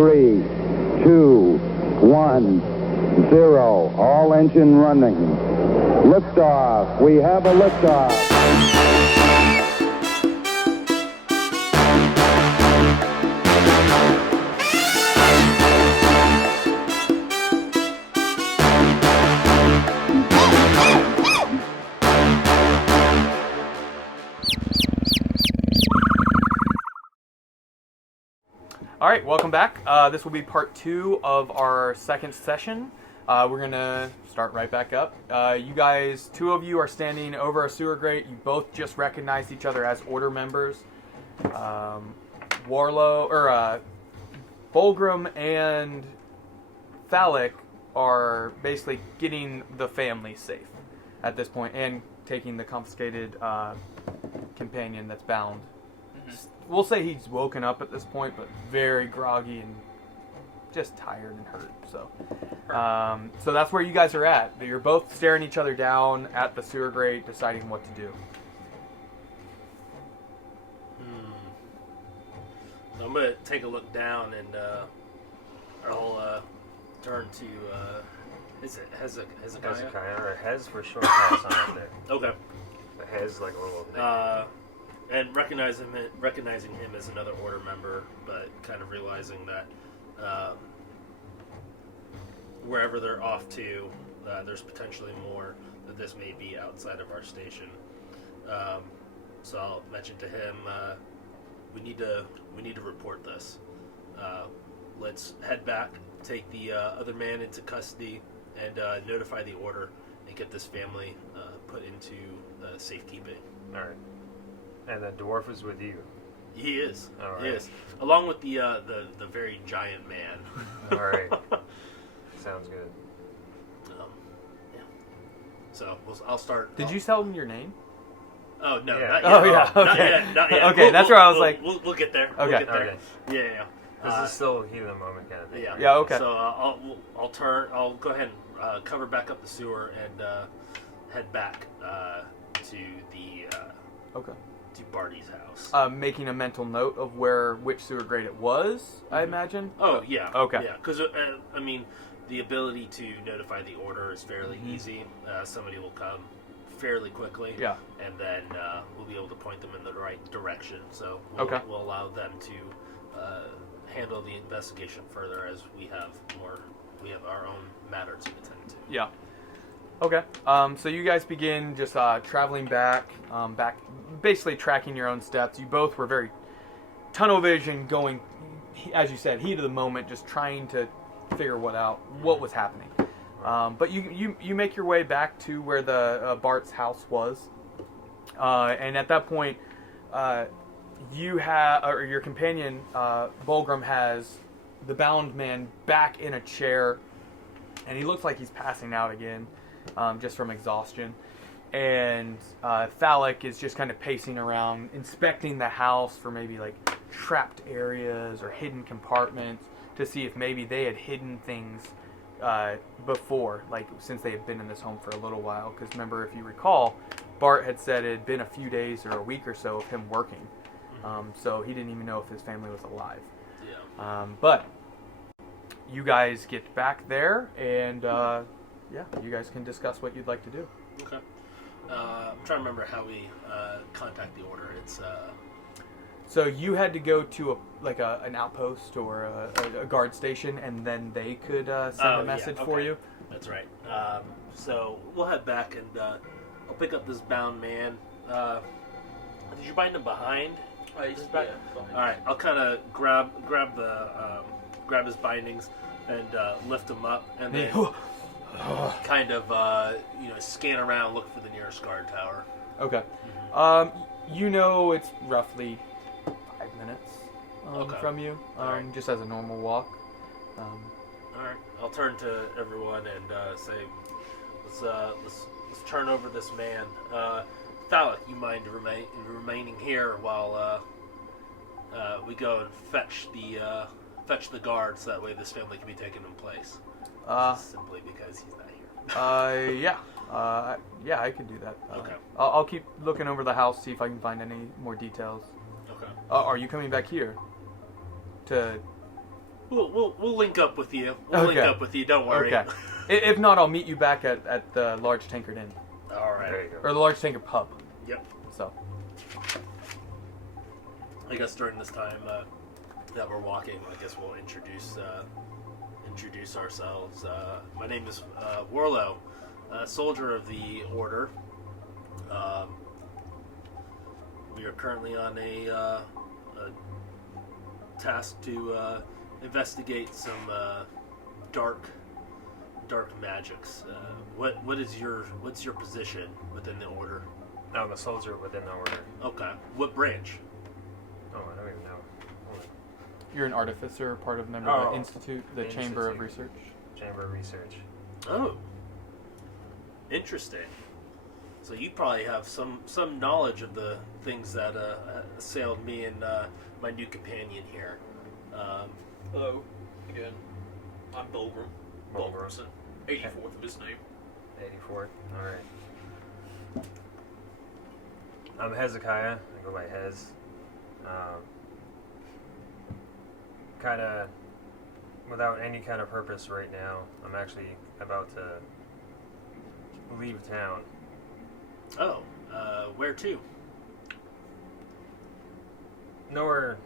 3, 2, 1, 0. All engine running. Liftoff. We have a liftoff. All right, welcome back. This will be part 2 of our second session. We're going to start right back up. You guys, 2 of you are standing over a sewer grate. You both just recognized each other as order members. Bulgrim and Phallic are basically getting the family safe at this point and taking the confiscated companion that's bound. We'll say he's woken up at this point, but very groggy and just tired and hurt. So that's where you guys are at. You're both staring each other down at the sewer grate, deciding what to do. So I'm gonna take a look down, and I'll turn to. Is it Hezekiah? Hezekiah, or Hez for short. Pass on it there. Okay. The Hez like a little. And recognizing him as another order member, but kind of realizing that wherever they're off to, there's potentially more, that this may be outside of our station. So I'll mention to him, we need to report this. Let's head back, take the other man into custody, and notify the order, and get this family put into safekeeping. All right. And the dwarf is with you. He is. All right. He is. Along with the very giant man. All right. Sounds good. Yeah. So I'll start. Did you tell him your name? Oh no! Yeah. Not yet. Oh yeah. Okay. Not yet. Okay, that's where I was like. We'll get there. Okay. We'll get there. Okay. Yeah. This is still heat of the moment kind of thing. Yeah. Yeah, okay. So I'll go ahead and cover back up the sewer and head back to the Okay. to Barty's house. Making a mental note of which sewer grate it was, I imagine. Oh yeah. Okay. Yeah, because I mean, the ability to notify the order is fairly easy. Somebody will come fairly quickly. Yeah. And then we'll be able to point them in the right direction. So we'll allow them to handle the investigation further, as we have our own matter to attend to. Yeah. Okay. So you guys begin just traveling back, basically tracking your own steps. You both were very tunnel vision, going, as you said, heat of the moment, just trying to figure what was happening. But you make your way back to where the Bart's house was, and at that point, your companion Bulgrim has the bound man back in a chair, and he looks like he's passing out again. Just from exhaustion. And Phallic is just kind of pacing around, inspecting the house for maybe like trapped areas or hidden compartments to see if maybe they had hidden things before, like since they had been in this home for a little while. Because remember, if you recall, Bart had said it had been a few days or a week or so of him working. So he didn't even know if his family was alive. Yeah. But you guys get back there and... yeah, you guys can discuss what you'd like to do. Okay. I'm trying to remember how we contact the order. It's So you had to go to an outpost or a guard station, and then they could send a message for you. That's right. So we'll head back, and I'll pick up this bound man. Did you bind him behind? Yeah. All right. I'll kind of grab his bindings and lift him up, and then. Kind of, scan around, look for the nearest guard tower. Okay. It's roughly 5 minutes from you, right. just as a normal walk. All right. I'll turn to everyone and say, let's turn over this man. Phallic, you mind remaining here while we go and fetch the guards? That way, this family can be taken in place. Simply because he's not here. Yeah. I could do that. Okay. I'll keep looking over the house, see if I can find any more details. Okay. Are you coming back here? We'll link up with you. We'll link up with you. Don't worry. Okay. If not, I'll meet you back at the Large Tankard Inn. All right. There you go. Or the Large Tankard Pub. Yep. So. I guess during this time that we're walking, I guess we'll introduce ourselves. My name is Warlow, soldier of the Order. We are currently on a task to investigate some dark magics. What's your position within the Order? I'm a soldier within the Order. Okay. What branch? Oh, I don't even know. Hold on. You're an artificer, part of a member of the Institute, the Chamber of Research. Chamber of Research. Oh. Interesting. So you probably have some knowledge of the things that assailed me and my new companion here. Hello, again. I'm Bulgrim. Bulgrimson. 84th of his name. 84th. Alright. I'm Hezekiah. I go by Hez. Kind of without any kind of purpose right now. I'm actually about to leave town. Oh, where to? Nowhere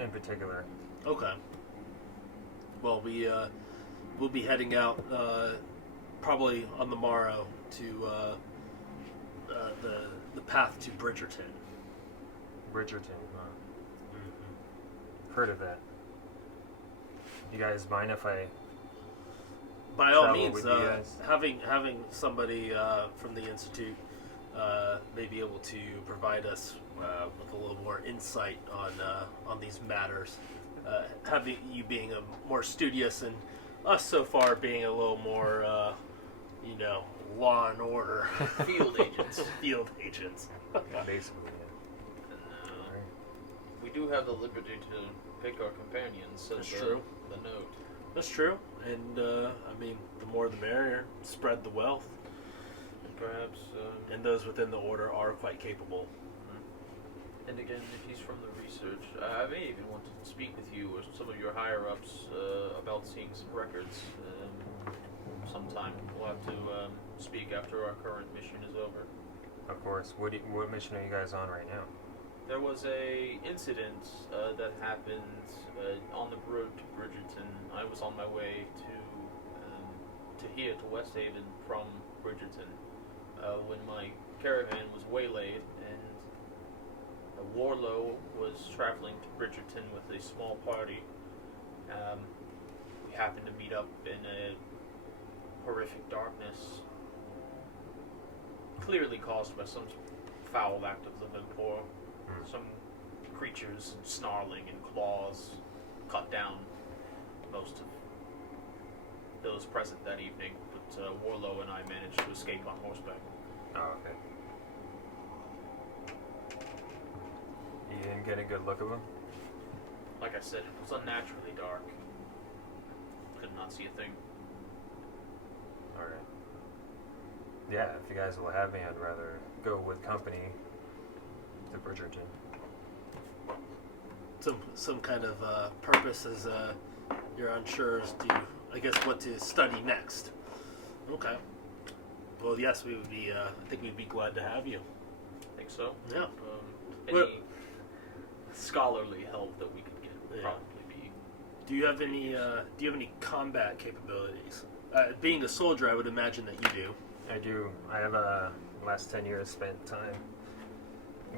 in particular. Okay. Well, we'll be heading out probably on the morrow to the path to Bridgerton. Bridgerton, huh? Heard of that. You guys mind if I By all travel means, with you guys? having somebody from the Institute may be able to provide us with a little more insight on these matters. Having you being a more studious and us so far being a little more, law and order. Field agents. Field agents. Basically, We do have the liberty to pick our companions, says That's true. The note. That's true. And, the more the merrier. Spread the wealth. And perhaps, And those within the order are quite capable. and again, if he's from the research, I may even want to speak with you or some of your higher-ups about seeing some records sometime. We'll have to speak after our current mission is over. of course. What mission are you guys on right now? There was a incident that happened on the road to Bridgerton. I was on my way to here, to West Haven from Bridgerton, when my caravan was waylaid, and Warlow was traveling to Bridgerton with a small party. We happened to meet up in a horrific darkness, clearly caused by some foul act of the Vampor. Some creatures snarling and claws cut down most of those present that evening, but Warlow and I managed to escape on horseback. Oh, okay. You didn't get a good look of him? Like I said, it was unnaturally dark. Could not see a thing. Alright. Yeah, if you guys will have me, I'd rather go with company to Bridgerton. Some kind of purpose as you're unsure as to, I guess, what to study next. Okay. Well, yes, we would be. I think we'd be glad to have you. Think so? Yeah. Any Well- scholarly help that we could get would Yeah. probably be. Do you have any combat capabilities? Being a soldier, I would imagine that you do. I do. I have last 10 years spent time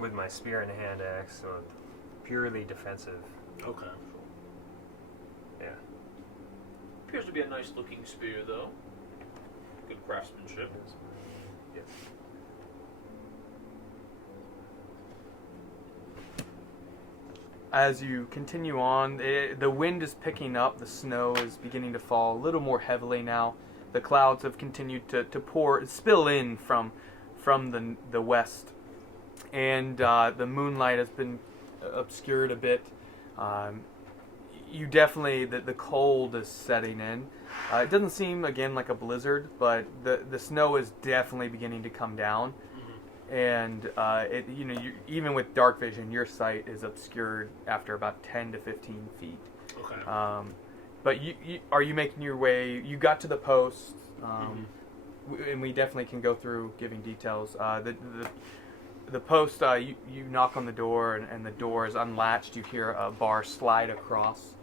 with my spear and hand axe, so purely defensive. Okay. Yeah. Appears to be a nice looking spear, though. Good craftsmanship. Yes. As you continue on, the wind is picking up, the snow is beginning to fall a little more heavily now. The clouds have continued to spill in from the west, and the moonlight has been obscured a bit. You definitely, the cold is setting in. It doesn't seem, again, like a blizzard, but the snow is definitely beginning to come down. And even with dark vision, your sight is obscured after about 10 to 15 feet. Okay. But are you making your way? You got to the post, and we definitely can go through giving details. The post, you knock on the door, and the door is unlatched. You hear a bar slide across,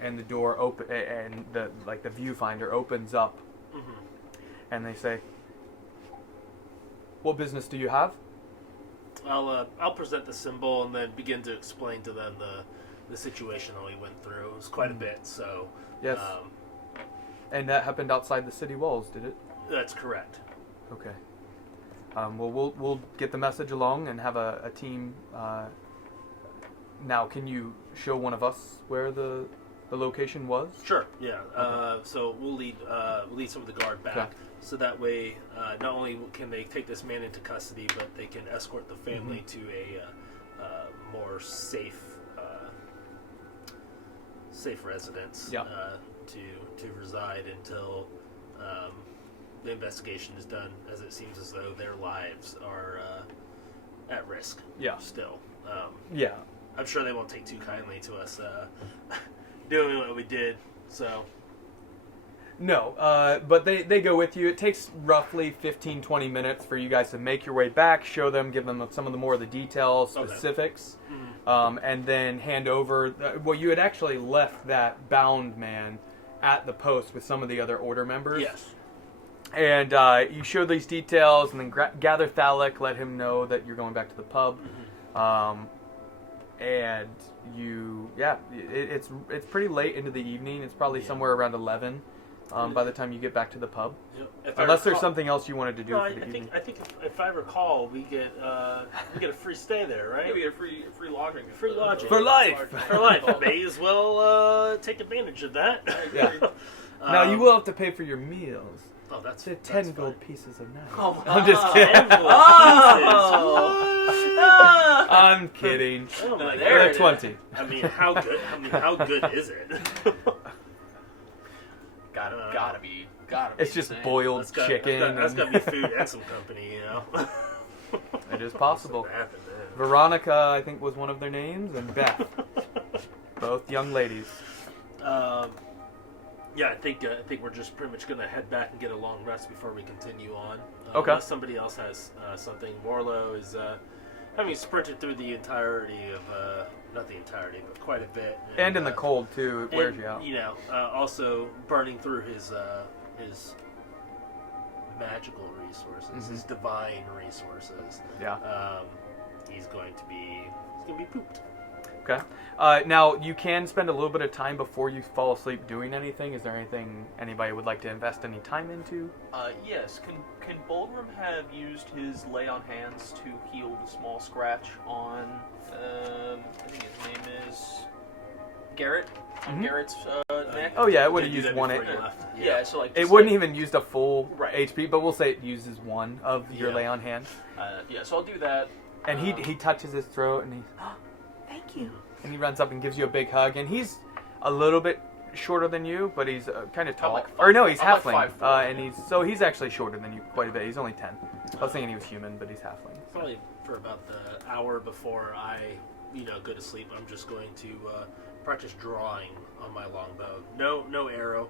and the door open, and the viewfinder opens up, and they say, "What business do you have?" I'll present the symbol and then begin to explain to them the situation that we went through. It was quite a bit, so Yes. And that happened outside the city walls, did it? That's correct. Okay. Well, we'll get the message along and have a team. Now, can you show one of us where the location was? Sure. Yeah. So we'll lead some of the guard back, so that way, not only can they take this man into custody, but they can escort the family to a more safe residence to reside until the investigation is done, as it seems as though their lives are at risk. Yeah. Still. Yeah. I'm sure they won't take too kindly to us doing what we did. So. No, but they go with you. It takes roughly 15-20 minutes for you guys to make your way back, show them, give them some of the more of the details, specifics, and then hand over. Well, you had actually left that bound man at the post with some of the other order members. Yes. And you show these details, and then gather Thalic, let him know that you're going back to the pub. And it's pretty late into the evening. It's probably somewhere around 11 by the time you get back to the pub. Yep. Unless there's something else you wanted to do for the evening. I think if I recall, we get a free stay there, right? Yeah, we get free lodging. Free lodging. For life! For life. May as well take advantage of that. Yeah. Now, you will have to pay for your meals. Oh, that's The 10 that's gold fine. pieces of night. Oh, I'm just kidding. 10 gold I'm kidding. pieces. Oh my There They're it 20. I mean, how good is it? Gotta be. It's just insane. boiled chicken. That's got to be food and some company, you know. It is possible. What happened there? Veronica, I think, was one of their names, and Beth. Both young ladies. Yeah, I think we're just pretty much gonna head back and get a long rest before we continue on. Okay. Unless somebody else has something. Warlow is having sprinted through the entirety of not the entirety, but quite a bit. And in the cold, too. It wears and, you out. You know, also burning through his magical resources, his divine resources. Yeah. He's going to be pooped. Okay. Now, you can spend a little bit of time before you fall asleep doing anything. Is there anything anybody would like to invest any time into? Yes. Can Bulgrim have used his lay on hands to heal the small scratch on, I think his name is Garrett? On Garrett's neck? Oh, yeah, it would Did have do used that one. before you left. Yeah, so like... It just wouldn't like- even use the full Right. HP, but we'll say it uses one of your Yeah. lay on hands. Yeah, so I'll do that. And he touches his throat, and thank you. And he runs up and gives you a big hug, and he's a little bit shorter than you, but he's kind of tall. like Or no, he's I'm like halfling, 5'4". and he's actually shorter than you quite a bit. He's only 10. I was thinking he was human, but he's halfling. Probably for about the hour before I, go to sleep, I'm just going to practice drawing on my longbow. No arrow,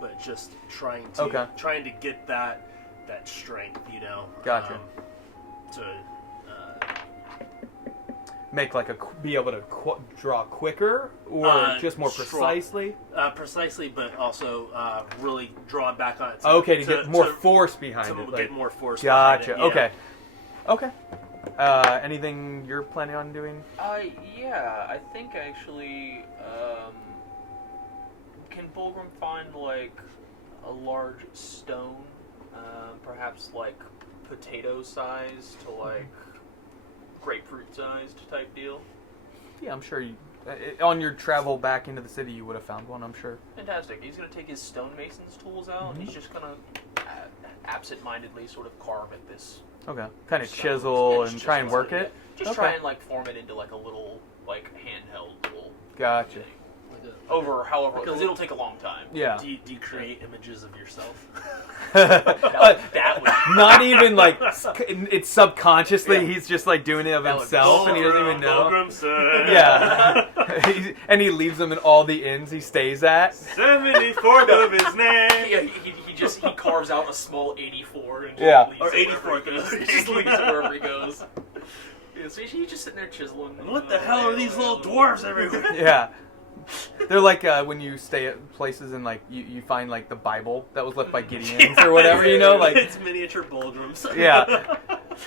but just trying to get that strength, Gotcha. To Make be able to draw quicker, or just more precisely. Precisely, but also really drawing back on it. To get more force behind to it. get more force. Gotcha. Behind it, Okay. Anything you're planning on doing? Yeah, I think actually, can Bulgrim find like a large stone, perhaps like potato-sized to like grapefruit-sized type deal? Yeah, I'm sure you. On your travel back into the city, you would have found one, I'm sure. Fantastic. He's going to take his stonemason's tools out, and he's just going to absent-mindedly sort of carve at this. Okay. Kind of stone. chisel Yeah, and just try and chisel work it? Just try and like form it into like a little like handheld little Gotcha. thing. Over however, Like a because little- it'll take a long time. Yeah. Do you create images of yourself? That would Not even like it's subconsciously. He's just like doing it of That would be himself, and he doesn't even know. Bulgrim, sir. Yeah. And he leaves them in all the inns he stays at. 74th of his name. Yeah, he carves out a small 84 and just Yeah. leaves Or it wherever 84th he goes. of his He just name. leaves it wherever he goes. Yeah, so he's just sitting there chiseling. What the hell are these little dwarves everywhere? Yeah. They're like when you stay at places and like you find like the Bible that was left by Gideons or whatever, you know, like it's miniature Bulgrams. yeah.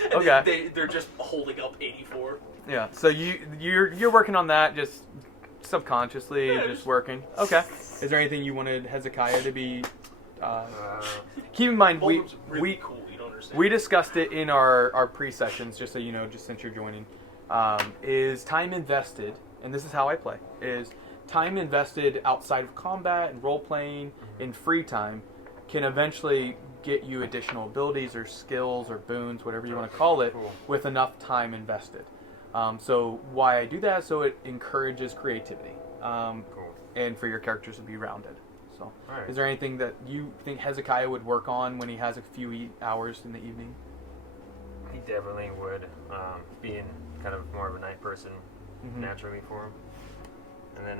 And Okay. they're just holding up 84. Yeah. So you're working on that just subconsciously, just working. Okay. Is there anything you wanted Hezekiah to be? Keep in mind Bulgram's really we cool. You don't understand. we discussed it in our pre-sessions, just so you know, just since you're joining. Is time invested, and this is how I play, is time invested outside of combat and role-playing in free time can eventually get you additional abilities or skills or boons, whatever you want to call it, Cool. with enough time invested. So why I do that, so it encourages creativity, Cool. and for your characters to be rounded. So, Alright. is there anything that you think Hezekiah would work on when he has a few hours in the evening? He definitely would, being kind of more of a night person Mhm. naturally for him. And then,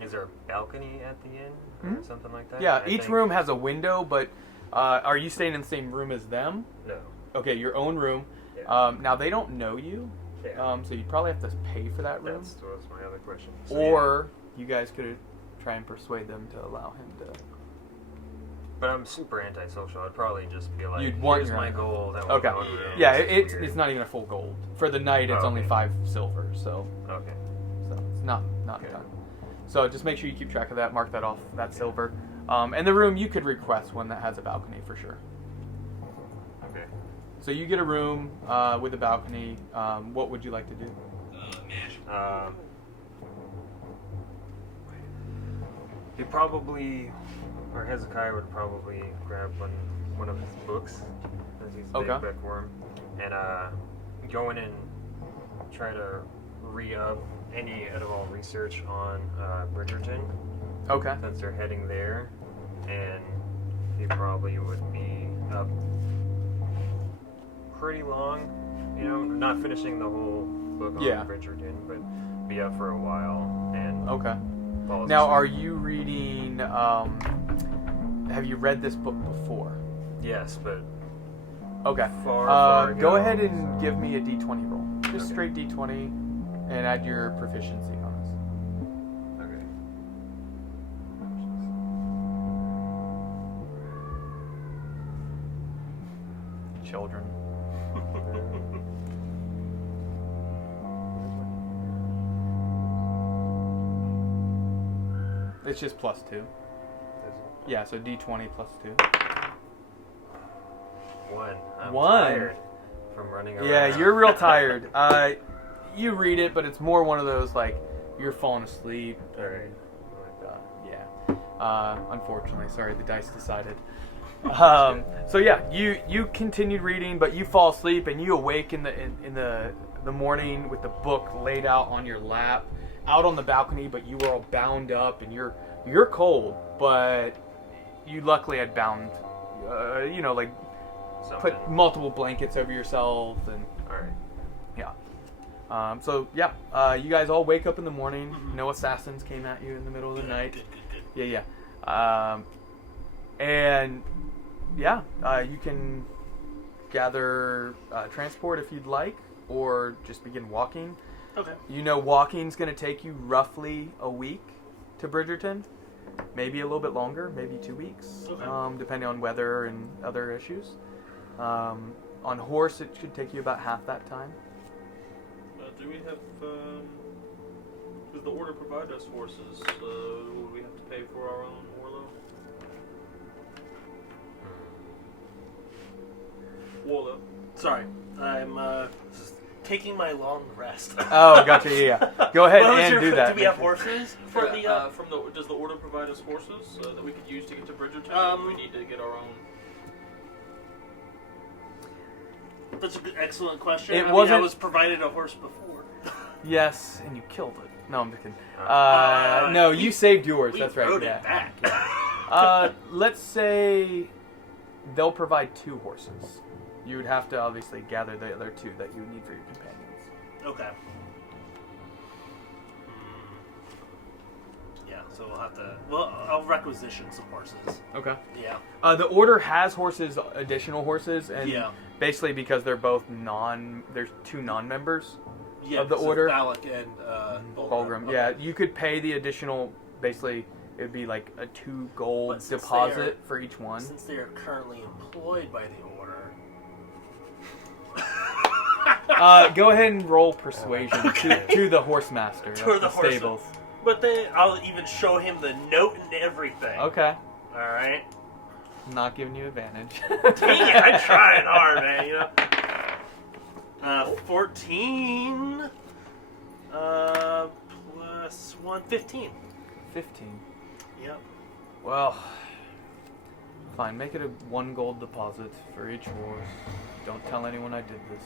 is there a balcony at the inn or Mhm. something like that? Yeah, I each think- room has a window, but are you staying in the same room as them? No. Okay, your own room. Yeah. Now they don't know you, Yeah. so you'd probably have to pay for that room. That was my other question. So, Or you guys could try and persuade them to allow him to. But I'm super antisocial. I'd probably just be like, You'd want here's your my own. gold. That Okay. would go to Yeah, weird. it's not even a full gold. For the night, it's Oh, only okay. 5 silver, so Okay. it's not Okay. a ton. So just make sure you keep track of that. Mark that off. That silver. And the room you could request one that has a balcony for sure. Okay. So you get a room with a balcony. What would you like to do? He probably, or Hezekiah would probably grab one of his books, as he's a big Okay. bookworm, and go in and try to re-up any at all research on Bridgerton, Okay. since they're heading there, and he probably would be up pretty long, you know, not finishing the whole book on Yeah. Bridgerton, but be up for a while and Okay. fall Now, asleep. are you reading? Have you read this book before? Yes, but Okay. far Go ago. ahead and give me a D20 roll. Just Okay. straight D20, and add your proficiency bonus. Okay. Children. It's just +2. Yeah, so D20 +2. One. I'm One. tired from running around. Yeah, you're real tired. You read it, but it's more one of those like you're falling asleep. Alright. Yeah. Unfortunately, sorry, the dice decided. So yeah, you continued reading, but you fall asleep and you awake in the morning with the book laid out on your lap, out on the balcony, but you were all bound up and you're cold, but you luckily had bound, like Something. put multiple blankets over yourself and Alright. yeah. So yeah, you guys all wake up in the morning. No assassins came at you in the middle of the night. Yeah. And yeah, you can gather transport if you'd like, or just begin walking. Okay. You know, walking's going to take you roughly a week to Bridgerton. Maybe a little bit longer, maybe 2 weeks, Okay. depending on weather and other issues. On horse, it should take you about half that time. Do we have? Does the order provide us horses? Would we have to pay for our own Warlow? Warlow. Sorry, I'm just taking my long rest. Oh, gotcha. Yeah. Go ahead What was and your- do that. Do we have horses for the? Does the order provide us horses that we could use to get to Bridgerton? Or we need to get our own. That's an excellent question. It I wasn't- was provided a horse before. Yes, and you killed it. No, I'm just kidding. Uh, you saved yours. We That's right. rode Yeah. it back. Let's say they'll provide 2 horses. You would have to obviously gather the other 2 that you would need for your companions. Okay. So we'll have to. Well, I'll requisition some horses. Okay. Yeah. The order has horses, additional horses, and Yeah. basically because they're both there's 2 non-members Yeah. of the so order. Alec and Fulgrim. Okay. Yeah, you could pay the additional. Basically, it would be like a 2 gold But since deposit for each one. Since they are currently employed by the order. Go ahead and roll persuasion to the horse master To of the the horse- stables. But I'll even show him the note and everything. Okay. All right. Not giving you advantage. Dang it, I'm trying hard, man. You know. 14. Plus 1, 15. 15. Yep. Well, fine. Make it a 1 gold deposit for each horse. Don't tell anyone I did this.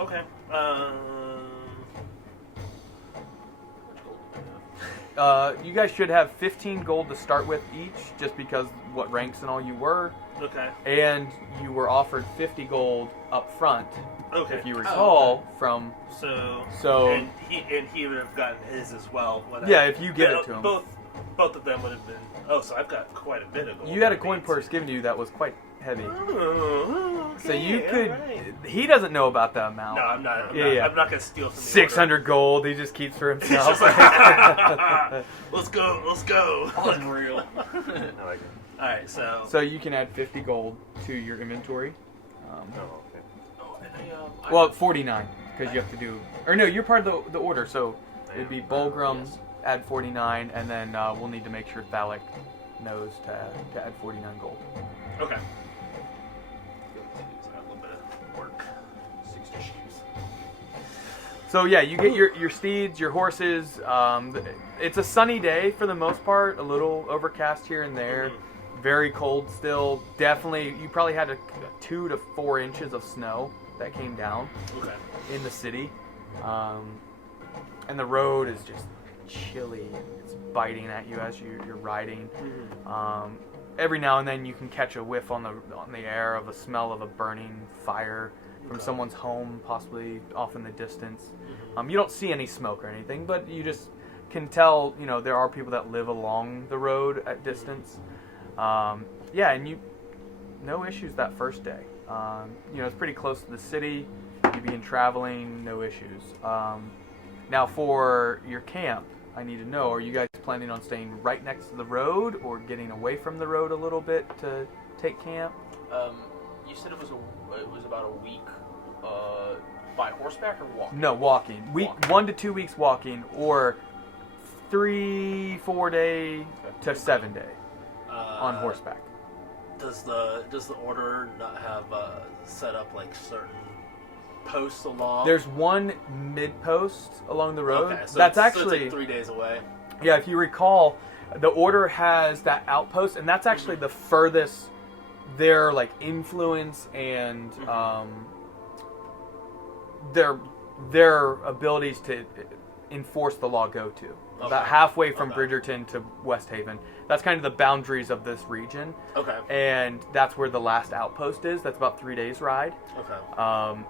Okay. You guys should have 15 gold to start with each, just because what ranks and all you were. Okay. And you were offered 50 gold up front, Okay. if you recall, from... So. And he would have gotten his as well. Yeah, if you give it to him. Both of them would have been. Oh, so I've got quite a bit of gold. You had a coin purse given to you that was quite heavy. Oh, okay, So you could... alright. He doesn't know about the amount. No, I'm not. Yeah. I'm not going to steal from the 600 gold, he just keeps for Order. himself. It's just like, let's go. Let's go. Unreal. I like it. All right. So. So you can add 50 gold to your inventory. Oh, okay. Oh, and Well, 49, because you have to do... Or no, you're part of the order, so it'd be Bulgrim, Yes. add 49, and then we'll need to make sure Thalic knows to add 49 gold. Okay. So I got a little bit of work. 60 shoes. So yeah, you get your steeds, your horses. It's a sunny day for the most part, a little overcast here and there. Very cold still. Definitely, you probably had 2 to 4 inches of snow that came down Okay. in the city. And the road is just chilly. It's biting at you as you're riding. Every now and then you can catch a whiff on the air of a smell of a burning fire from Okay. someone's home, possibly off in the distance. You don't see any smoke or anything, but you just can tell, there are people that live along the road at distance. Yeah, and no issues that first day. It's pretty close to the city. You begin traveling, no issues. Now for your camp, I need to know, are you guys planning on staying right next to the road or getting away from the road a little bit to take camp? you said it was about a week by horseback or walking? No, walking. Walking. 1 to 2 weeks walking, or 3-4 day to 7 day on horseback. Does the order not have set up like certain posts along? There's one mid post along the road. Okay, so That's it's actually like 3 days away. Yeah, if you recall, the order has that outpost, and that's actually the furthest their like influence and their abilities to enforce the law go to. About halfway from Bridgerton to West Haven. That's kind of the boundaries of this region. Okay. And that's where the last outpost is. That's about 3 days ride. Okay.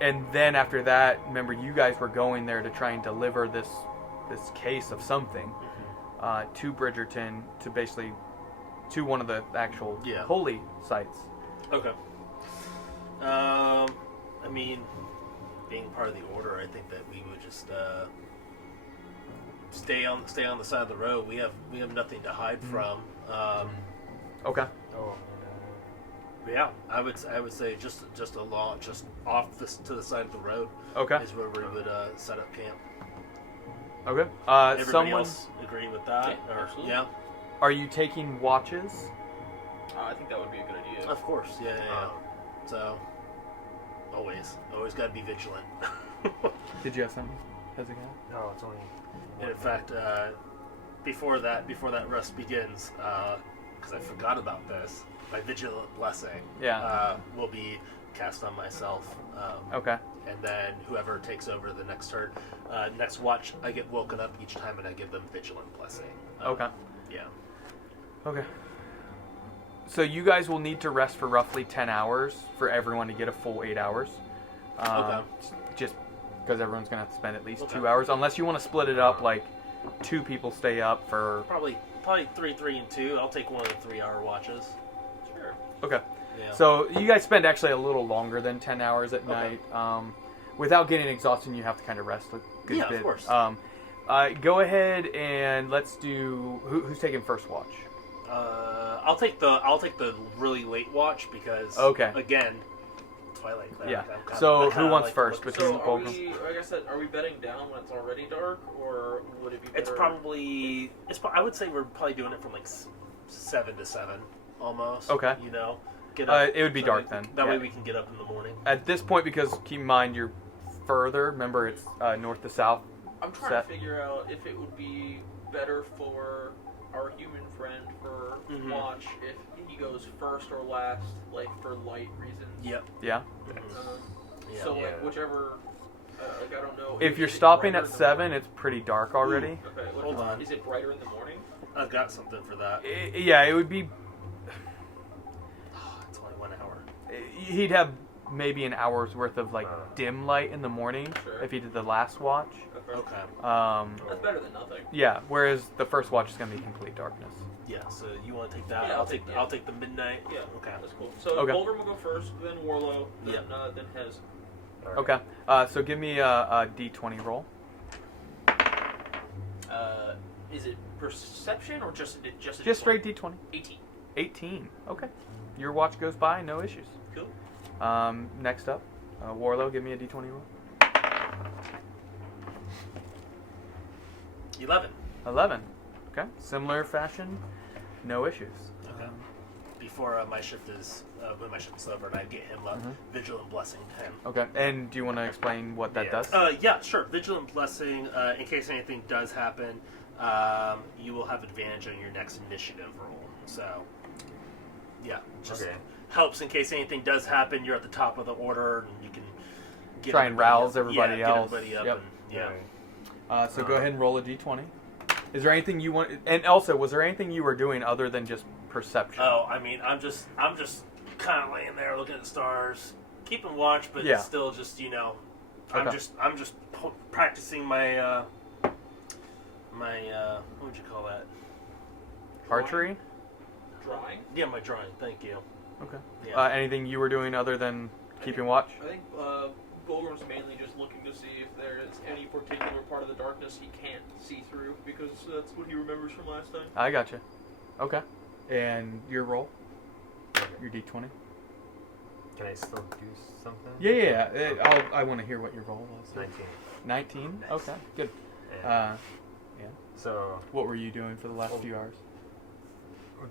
And then after that, remember you guys were going there to try and deliver this case of something to Bridgerton, to basically to one of the actual holy sites. Okay. I mean, being part of the order, I think that we would just stay on the side of the road. We have nothing to hide from. Okay. Oh. Yeah, I would say just off to the side of the road. Okay. Is where we would set up camp. Okay. Everybody else agree with that? Yeah, Or, absolutely. yeah. Are you taking watches? I think that would be a good idea. Of course. Yeah. So always got to be vigilant. Did you have something, Hezekiah? No, it's only. And in fact, before that rest begins, because I forgot about this, my vigilant blessing will be cast on myself. Okay. And then whoever takes over the next turn, next watch, I get woken up each time and I give them vigilant blessing. Okay. Yeah. Okay. So you guys will need to rest for roughly 10 hours for everyone to get a full 8 hours. Okay. Just because everyone's going to have to spend at least 2 hours, unless you want to split it up like 2 people stay up for. Probably 3, 3, and 2. I'll take one of the 3-hour watches. Sure. Okay. Yeah. So you guys spend actually a little longer than 10 hours at Okay. night. Without getting exhausted, you have to kind of rest a good Yeah, bit. of course. Go ahead and let's do. Who's taking first watch? I'll take the really late watch because Okay. again, twilight. Yeah. I'm kinda- So I who kinda wants like to first look- between So are Fulcrum? we? Like I said, are we bedding down when it's already dark, or would it be? It's better- probably I would say we're probably doing it from like 7 to 7 almost. Okay. You know, get up. It would be so dark we- then. That Yeah. way we can get up in the morning. At this point, because keep in mind you're further. Remember, it's north to south. I'm trying set. to figure out if it would be better for our human friend for Mhm. watch if he goes first or last, like for light reasons. Yep. Yeah. Yeah. So like Yeah. whichever. Like I don't know. If you're is it stopping brighter at in the 7, morning? it's pretty dark already. Okay. What Hold on. Is it brighter in the morning? I've got something for that. Yeah, it would be. It's only 1 hour. He'd have maybe an hour's worth of like Uh. dim light in the morning Sure. if he did the last watch. Okay. Okay. That's better than nothing. Yeah, whereas the first watch is gonna be complete darkness. Yeah. So you want to take that? Yeah, I'll take the midnight. Yeah. Okay. That's cool. So Okay. Bulgrim will go first, then Warlow, then Yeah. then Hez. Alright. Okay, so give me a D20 roll. Is it perception or just a Just 20? straight D20. 18. 18. Okay. Your watch goes by, no issues. Cool. Next up, Warlow, give me a D20 roll. 11. 11. Okay. Similar fashion, no issues. Okay. Before my shift is when my shift is over, and I get him a vigilant blessing to him. Okay. And do you want to explain what that does? Yeah, sure. Vigilant blessing. In case anything does happen, you will have advantage on your next initiative roll. So, yeah, just Okay. helps in case anything does happen. You're at the top of the order, and you can get Try and everybody rouse up. everybody yeah, else. Get everybody up. Yep. And, yeah. Alright. So go ahead and roll a D20. Is there anything you want? And also, was there anything you were doing other than just perception? Oh, I mean, I'm just kind of laying there looking at the stars, keeping watch, but Yeah. still just Okay. I'm just practicing my what would you call that? Archery. Drawing. Yeah, my drawing. Thank you. Okay. Yeah. Anything you were doing other than keeping watch? I think Bulgrim's mainly just looking to see if there is any particular part of the darkness he can't see through, because that's what he remembers from last time. I gotcha. Okay. And your roll? Your D20? Can I still do something? Yeah. I want to hear what your roll was. 19. 19? Nice. Okay, good. Yeah. Yeah. So What were you doing for the last few hours?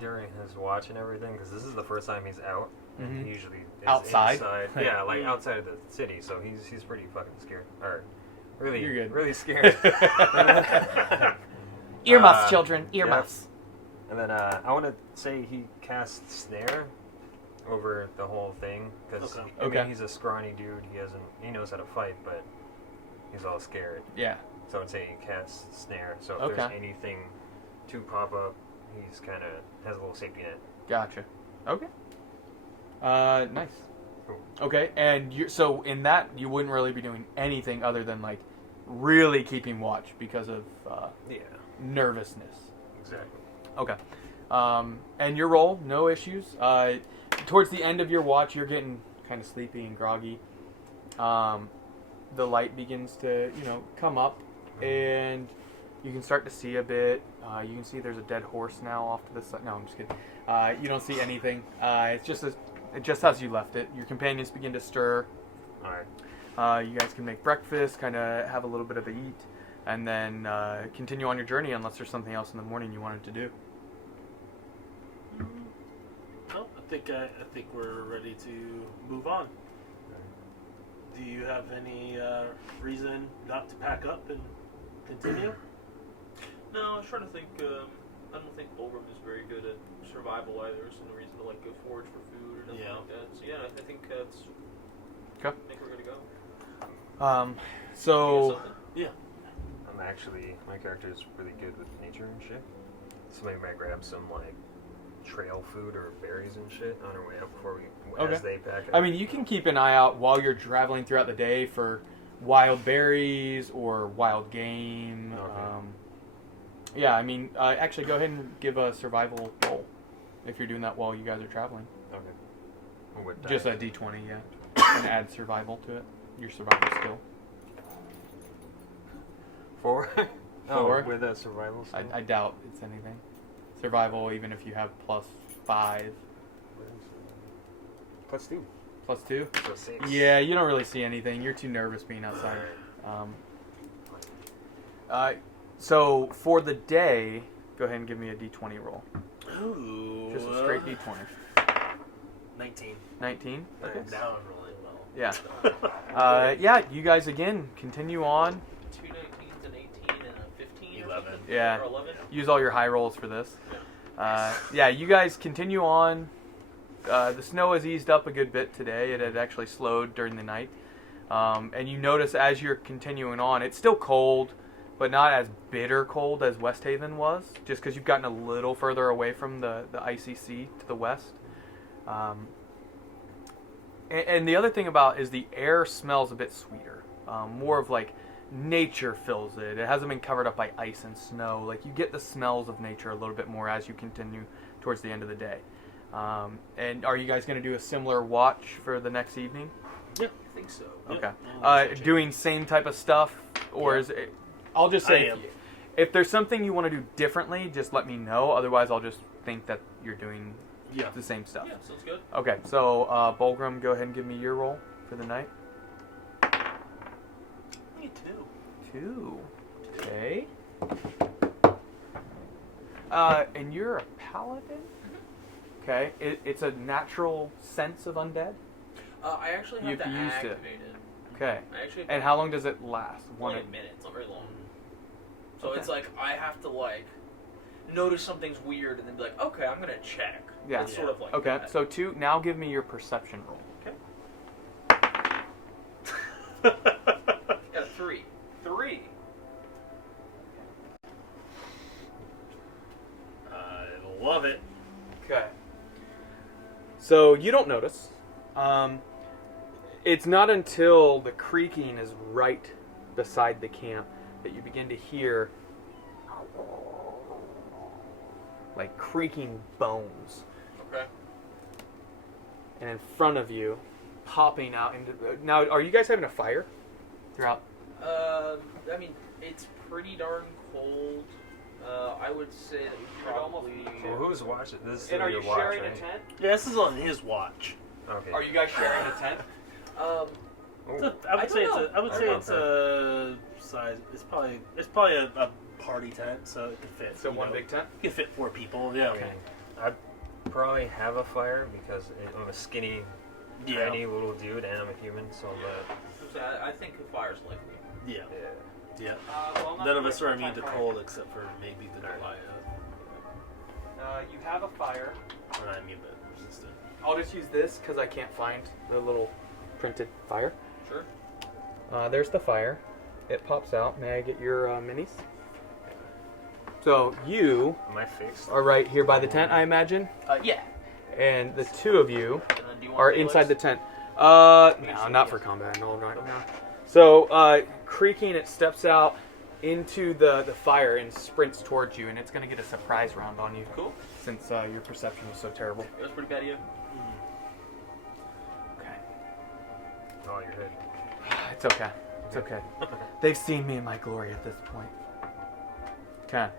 during his watch and everything, because this is the first time he's out. And Mhm. he usually is Outside? inside. Yeah, like outside of the city. So he's pretty fucking scared. Or really, You're good. really scared. Earmuffs, Uh, children. yeah. Earmuffs. And then I want to say he cast snare over the whole thing because Okay. Okay. he's a scrawny dude. He knows how to fight, but he's all scared. Yeah. So I would say he casts snare. So if Okay. there's anything to pop up, he's kind of has a little safety net. Gotcha. Okay. Nice. Cool. Okay, and so in that you wouldn't really be doing anything other than like really keeping watch because of Yeah, nervousness. exactly. Okay. And your roll, no issues. Towards the end of your watch, you're getting kind of sleepy and groggy. The light begins to, come up, and you can start to see a bit. You can see there's a dead horse now off to the side. No, I'm just kidding. You don't see anything. It's just as you left it. Your companions begin to stir. All right. You guys can make breakfast, kind of have a little bit of a eat, and then continue on your journey unless there's something else in the morning you wanted to do. Well, I think we're ready to move on. Do you have any reason not to pack up and continue? No, I was trying to think. I don't think Bulgrim is very good at survival either, so no reason to like go forage for food or nothing Yeah. like that. So yeah, I think that's. Okay. I think we're good to go. So. Something? Yeah. My character is really good with nature and shit. So maybe I grab some like trail food or berries and shit on our way up before as they pack up. I mean, you can keep an eye out while you're traveling throughout the day for wild berries or wild game. Okay. Yeah, I mean, actually, go ahead and give a survival roll if you're doing that while you guys are traveling. Okay. What Just die? a d20, yeah. And add survival to it. Your survival skill. 4? 4? Oh, with a survival skill? I doubt it's anything. Survival, even if you have +5. +2. +2? So 6. Yeah, you don't really see anything. You're too nervous being outside. So for the day, go ahead and give me a d20 roll. Ooh. Just a straight d20. 19. 19? Okay. Now I'm rolling well. Yeah. Yeah, you guys again continue on. 2 19s, an 18, and a 15 or 11. something? Yeah. Or 11? Use all your high rolls for this. Yeah, you guys continue on. The snow has eased up a good bit today. It had actually slowed during the night. And you notice as you're continuing on, it's still cold, but not as bitter cold as West Haven was, just because you've gotten a little further away from the icy sea to the west. And the other thing about is the air smells a bit sweeter. More of like nature fills it. It hasn't been covered up by ice and snow. Like you get the smells of nature a little bit more as you continue towards the end of the day. And are you guys going to do a similar watch for the next evening? Yeah, I think so. Okay. Yep. Doing same type of stuff, or is it? I'll just say, I am. if there's something you want to do differently, just let me know. Otherwise, I'll just think that you're doing Yeah. the same stuff. Yeah, sounds good. Okay, so Bulgrim, go ahead and give me your roll for the night. Me too. 2. Okay. And you're a paladin? Okay. It's a natural sense of undead? I actually have You've to used it. activate it. Okay. I actually have And how long does it last? only a minute. It's not very long. So Okay. it's like I have to like notice something's weird and then be like, okay, I'm gonna check. Yeah. It's sort of like Okay, that. so 2. Now give me your perception roll. Got a 3. 3. I love it. Okay. So you don't notice. It's not until the creaking is right beside the camp that you begin to hear like creaking bones. Okay. And in front of you, popping out into. Now, are you guys having a fire throughout? I mean, it's pretty darn cold. I would say that we probably. Well, who's watching? This is And are your you watch, sharing right? a tent? Yeah, this is on his watch. Okay. Are you guys sharing a tent? Oh, I would say don't it's a. I would I say don't it's a size. It's probably a party tent, so it could fit. So you one know, big tent? It could fit 4 people. Yeah. Okay. I probably have a fire because I'm a skinny, Yeah. tiny little dude, and I'm a human, so I think the fire's likely. Yeah. yeah. Yeah. Well, None of us are immune to cold except for maybe the Goliath. You have a fire. We're not immune but resistant. I'll just use this because I can't find the little printed fire. Sure. There's the fire. It pops out. May I get your minis? So you Am I fixed? are right here by the tent, I imagine, Yeah. and the 2 of you And then do you want are Felix? inside the tent. No, not for combat. No, right now. So, creaking, it steps out into the fire and sprints towards you, and it's going to get a surprise round on you. Cool. Since your perception was so terrible. That was pretty bad, yeah. Okay. Oh, you're good. It's okay. It's okay. They've seen me in my glory at this point. Okay.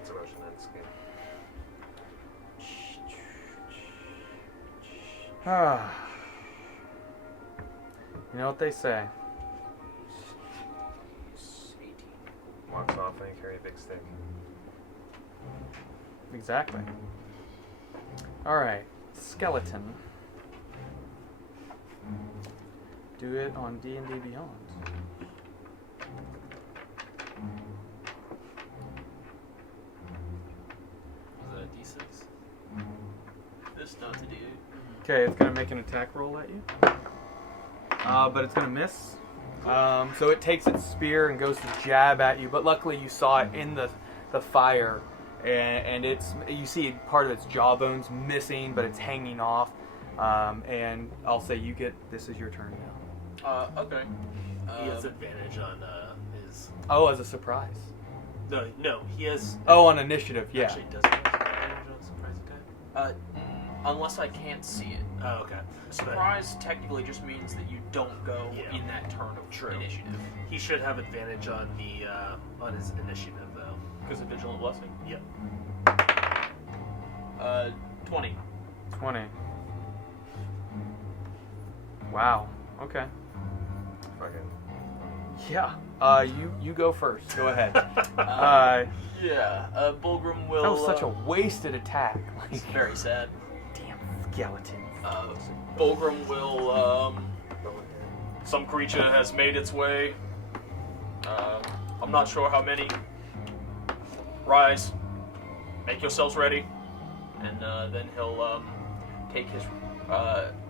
It's emotion, that's good. You know what they say. Walks off and carry a big stick. Exactly. Alright. Skeleton. Do it on D&D Beyond. Was it a D6? This not to do. Okay, it's going to make an attack roll at you. But it's going to miss. So it takes its spear and goes to jab at you, but luckily you saw it in the fire, and you see part of its jawbones missing, but it's hanging off. And I'll say this is your turn now. Okay. He has advantage on his. Oh, as a surprise. No, he has. Oh, on initiative, yeah. Actually, does he have advantage on surprise attack? Unless I can't see it. Oh, okay. Surprise technically just means that you don't go Yeah. in that turn of True. initiative. He should have advantage on the on his initiative though. Because of Vigilant Blessing. Yep. 20. 20. Wow. Okay. Fucking. Yeah. You go first. Go ahead. Yeah. Bulgrim will. That was such a wasted attack. It's Like, very sad. damn skeleton. Bulgrim will. Some creature has made its way. I'm not sure how many. Rise. Make yourselves ready. And then he'll take his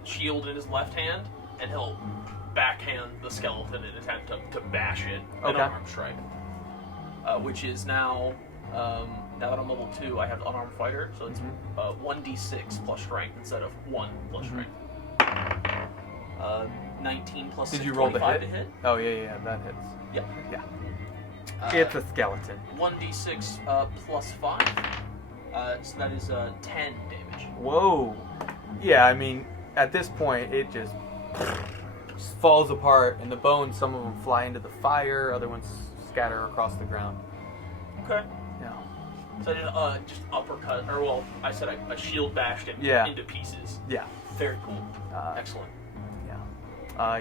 shield in his left hand and he'll backhand the skeleton and attempt to bash it. An Okay. unarmed strike. Which is now that I'm level 2, I have unarmed fighter, so it's 1d6 plus strength instead of 1 plus strength. 19 plus Did 6, you roll the 25 hit? to hit. Oh, yeah, that hits. Yep. Yeah. It's a skeleton. 1d6 plus 5. So that is 10 damage. Whoa. Yeah, I mean, at this point, it just falls apart, and the bones, some of them fly into the fire, other ones scatter across the ground. Okay. Yeah. So I just uppercut, or well, I said I shield bashed him Yeah. into pieces. Yeah. Very cool. Uh, Excellent.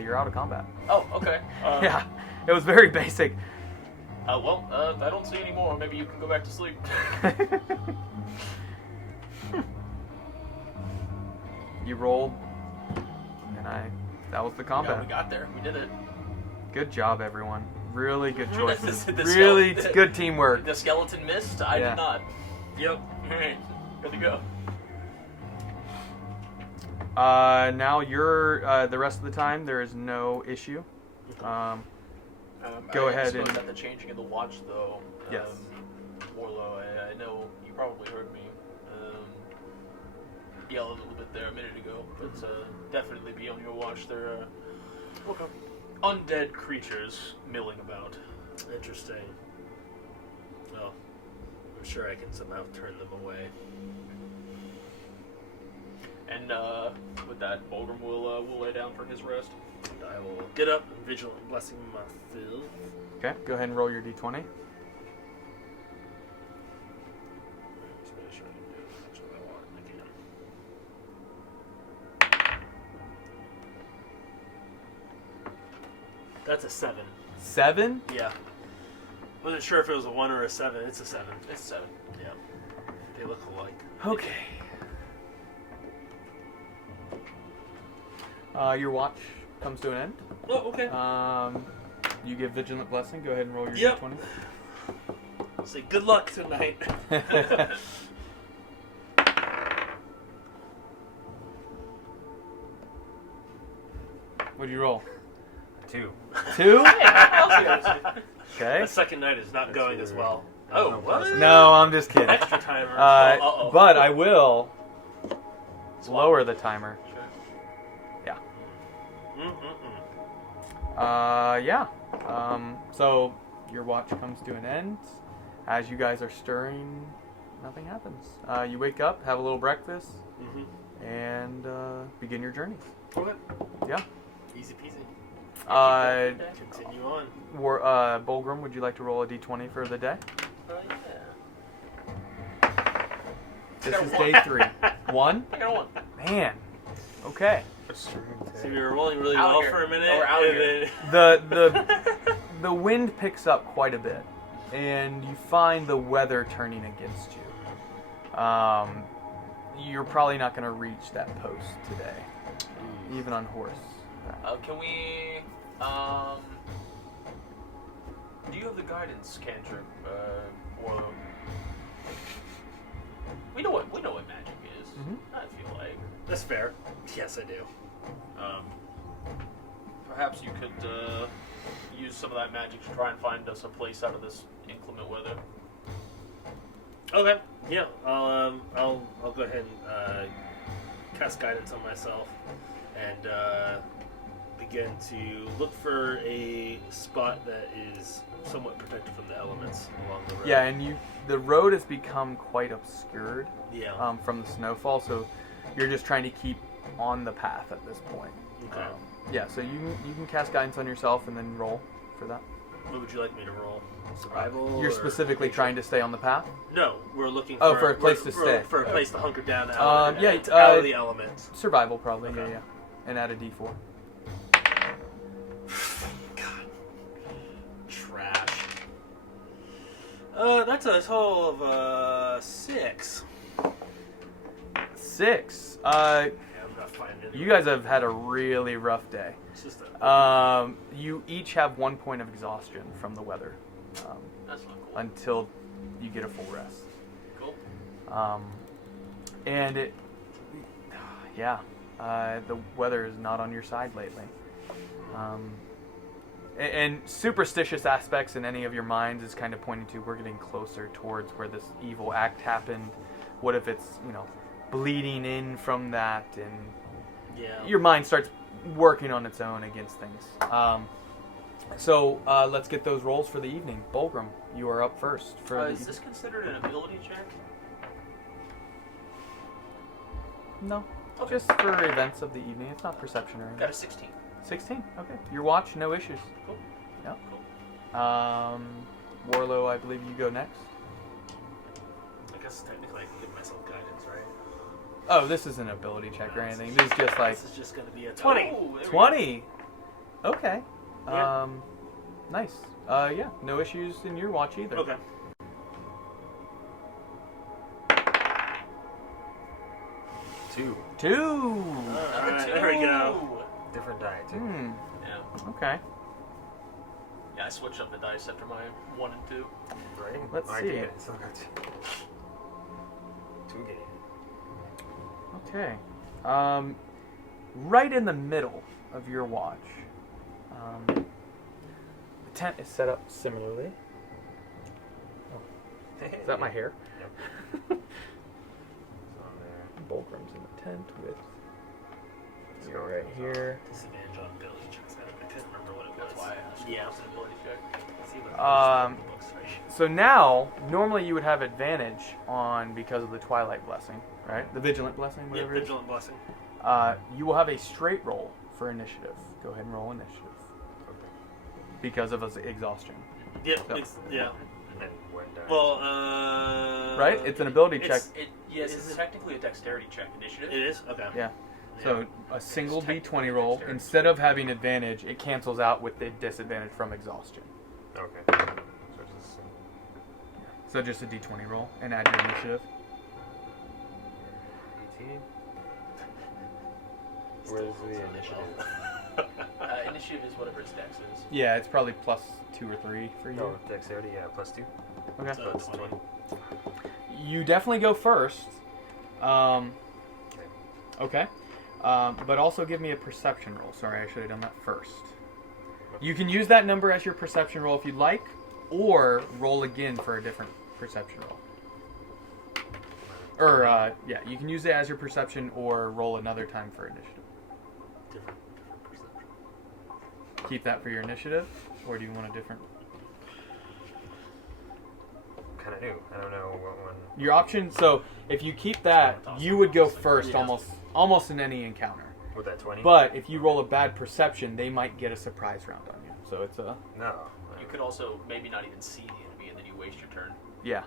You're out of combat. Oh, okay. Yeah. It was very basic. Well, I don't see any more. Maybe you can go back to sleep. You rolled, and that was the Yeah, combat. we got there. We did it. Good job, everyone. Really good choices. The Really skeleton- good teamwork. The skeleton missed. I Yeah. did not. Yep. Alright. Good to go. Now you're, the rest of the time, there is no issue. Go ahead I suppose and- at the changing of the watch, though. Yes. Warlow, I know you probably heard me yell a little bit there a minute ago, but definitely be on your watch. There are undead creatures milling about. Interesting. Well, I'm sure I can somehow turn them away. And with that, Bulgrim will lay down for his rest. And I will get up and vigilant blessing my fill. Okay, go ahead and roll your d20. Just make sure I can do as much as I want. I can. That's a 7. 7? Yeah. Wasn't sure if it was a 1 or a 7. It's a 7. It's 7. Yeah. They look alike. Okay. Your watch comes to an end. Oh, okay. You give Vigilant Blessing. Go ahead and roll your Yep. d20. I'll say good luck tonight. What'd you roll? 2. 2? Yeah, Okay. The second night is not That's going as your- well. that's Oh, no what? plus. No, I'm just kidding. Extra timer. Uh-oh. But I will lower the timer. Yeah. Yeah. So your watch comes to an end. As you guys are stirring, nothing happens. You wake up, have a little breakfast, and begin your journey. Okay. Yeah. Easy peasy. Continue on. Bulgrim, would you like to roll a d20 for the day? yeah. This is day 3. 1? I got 1. Man. Okay. So we were rolling really Out well here. for a minute. Oh, we're out and here. then The wind picks up quite a bit, and you find the weather turning against you. You're probably not going to reach that post today, even on horse. Can we? Do you have the guidance cantrip, Warlow? We know what magic is. Mhm. I feel like that's fair. Yes, I do. perhaps you could use some of that magic to try and find us a place out of this inclement weather. Okay. Yeah. I'll go ahead and cast guidance on myself and begin to look for a spot that is somewhat protected from the elements along the road. Yeah, and the road has become quite obscured Yeah. from the snowfall, so you're just trying to keep on the path at this point. Okay. Yeah, so you can cast guidance on yourself and then roll for that. What would you like me to roll? Survival? You're or specifically nature? trying to stay on the path? No, we're looking Oh, for, for a place to we're- stay. For a place to hunker down out, Yeah, of the elements. Survival, probably, Okay. yeah. And add a d4. God. Trash. That's a total of 6. 6. Yeah, I'm not finding it. You guys have had a really rough day. It's just a, You each have 1 point of exhaustion from the weather That's not cool. until you get a full rest. Cool. And it, the weather is not on your side lately. And superstitious aspects in any of your minds is kind of pointing to we're getting closer towards where this evil act happened. What if it's, bleeding in from that, and yeah. your mind starts working on its own against things. So let's get those rolls for the evening. Bulgrim, you are up first. Is this considered an ability check? No, Okay. just for events of the evening. It's not perception or anything. Got a 16. 16. Okay, your watch, no issues. Cool. Yeah. Cool. Warlow, I believe you go next. I guess technically I can give myself guidance, right? Oh, this isn't an ability check or anything. This is just like This is just going to be a 20. 20. Oh, there we go. 20. Okay. Yeah. Nice. Yeah, no issues in your watch either. Okay. Two. Alright, there we go. Different die too. Yeah. Okay. Yeah, I switched up the dice after my 1 and 2. Right? Let's I see. did. So I got two games. Okay. Right in the middle of your watch, the tent is set up similarly. Oh, is that my hair? Yep. It's on there. Bulgrim's in the tent with Let's you go right here. Disadvantage on ability checks. I couldn't remember what it was. That's why I asked. Yeah. It's an ability check. See what the books say. So now, normally you would have advantage on because of the Twilight Blessing, right? The Vigilant Blessing, Yeah, whatever it is. vigilant blessing. You will have a straight roll for initiative. Go ahead and roll initiative because of exhaustion. Yeah, So- yeah. And then when die. Well, Right? It's an ability check. Yes, it's technically a dexterity check initiative. It is? Okay. Yeah. So a single It's technically d20 roll, dexterity. instead of having advantage, it cancels out with the disadvantage from exhaustion. Okay. So it's just, So just a d20 roll and add your initiative. 18. Where's the initiative? Initiative is whatever its dex is. Yeah, it's probably plus 2 or 3 for you. No, dexterity, yeah, +2. Okay. So it's 20. You definitely go first. Okay. But also give me a perception roll. Sorry, I should have done that first. You can use that number as your perception roll if you'd like, or roll again for a different perception roll. Or, you can use it as your perception or roll another time for initiative. Different perception. Keep that for your initiative, or do you want a different? Kind of new. I don't know what one. Your option. So if you keep that, you would go first Yeah. almost in any encounter. With that 20? But if you roll a bad perception, they might get a surprise round on you. So it's a No. You could also maybe not even see the enemy and then you waste your turn. yeah.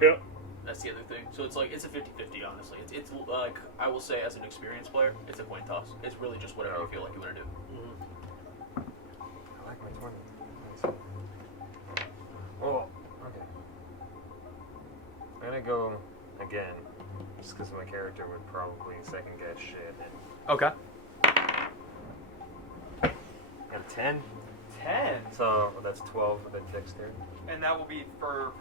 Yeah. That's the other thing. So it's like, it's a 50-50, honestly. It's like, I will say as an experienced player, it's a coin toss. It's really just whatever you feel like you want to do. I like my 20. Nice. Oh, okay. I'm gonna go again, just because my character would probably second guess shit. And Okay. got a 10, 10. so that's 12 with a dexterity. And that will be for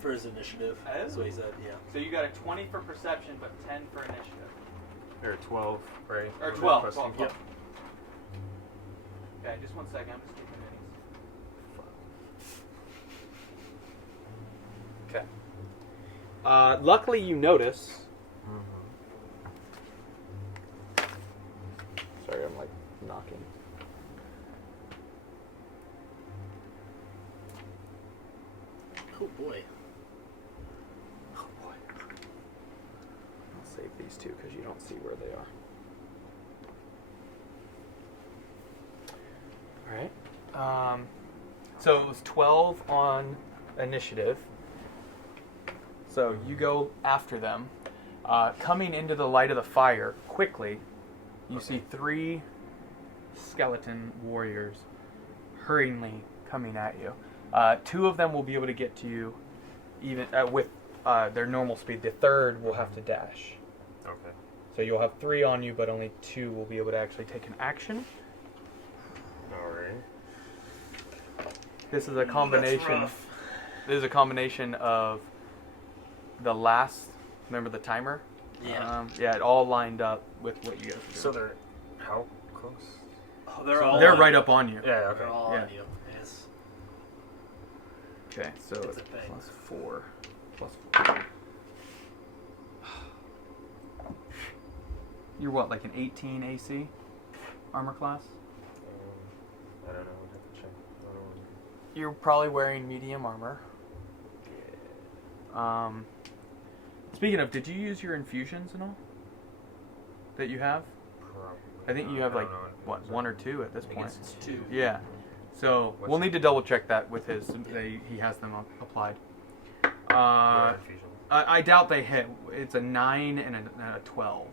For his initiative. Oh. That's what he said, yeah. So you got a 20 for perception, but 10 for initiative. Or 12, right? Or With 12. plus 12. two. Yep. Okay, just one second. I'm just taking minis. Okay. Luckily, you notice. Sorry, I'm like knocking. Oh boy. Oh boy. I'll save these two because you don't see where they are. All right. So it was 12 on initiative. So you go after them. Coming into the light of the fire quickly, you see 3 skeleton warriors hurriedly coming at you. 2 of them will be able to get to you even with their normal speed. The third will have to dash. Okay. So you'll have 3 on you, but only 2 will be able to actually take an action. Alright. This is a combination. That's rough. This is a combination of the last. Remember the timer? Yeah. Yeah, it all lined up with what you guys are doing. So they're how close? Oh, they're all. They're on right you. up on you. Yeah, okay. They're all Yeah. on you. Yes. Okay, so It's it's a thing. plus 4. Plus 4. You're what, like an 18 AC armor class? I don't know. I'd have to check. I don't know. You're probably wearing medium armor. Speaking of, did you use your infusions and all that you have? Probably. I think you not. have I like don't know. what, 1 or 2 at this I think point. it's 2. Yeah. So What's we'll the- need to double check that with his. He has them applied. Yeah, infusion. I doubt they hit. It's a 9 and a 12.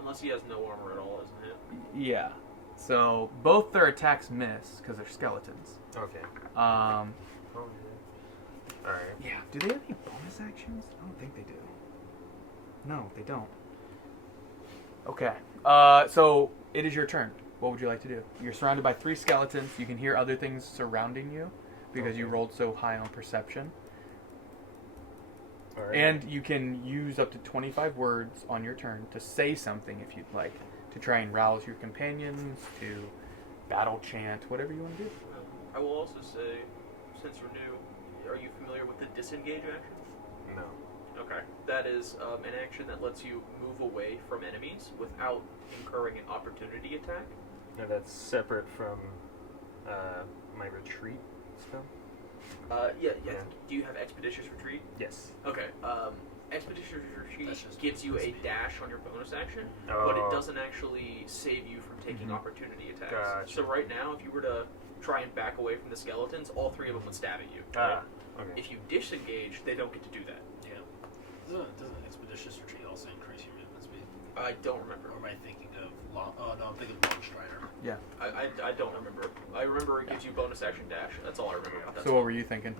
Unless he has no armor at all, isn't it? Yeah. So both their attacks miss because they're skeletons. Okay. Um. Oh, yeah. Alright. Yeah. Do they have any bonus actions? I don't think they do. No, they don't. Okay. So it is your turn. What would you like to do? You're surrounded by 3 skeletons. You can hear other things surrounding you because you Okay. rolled so high on perception. Alright. And you can use up to 25 words on your turn to say something if you'd like, to try and rouse your companions, to battle chant, whatever you want to do. I will also say, since we're new, are you familiar with the disengage action? No. Okay. That is an action that lets you move away from enemies without incurring an opportunity attack. No, that's separate from my retreat spell? Yeah. Yeah. Do you have Expeditious Retreat? Yes. Okay. Expeditious Retreat That's just gives you a speed. dash on your bonus action, but it Oh. doesn't actually save you from taking Mhm. opportunity attacks. Gotcha. So right now, if you were to try and back away from the skeletons, all 3 of them would stab at you. Ah, okay. If you disengage, they don't get to do that. Yeah. Doesn't Expeditious Retreat also increase your movement speed? I don't remember. Or am I thinking of Long... Oh, no, I'm thinking of Long Strider. Yeah. I don't remember. I remember it gives you bonus action dash. That's all I remember about that. So what were you thinking?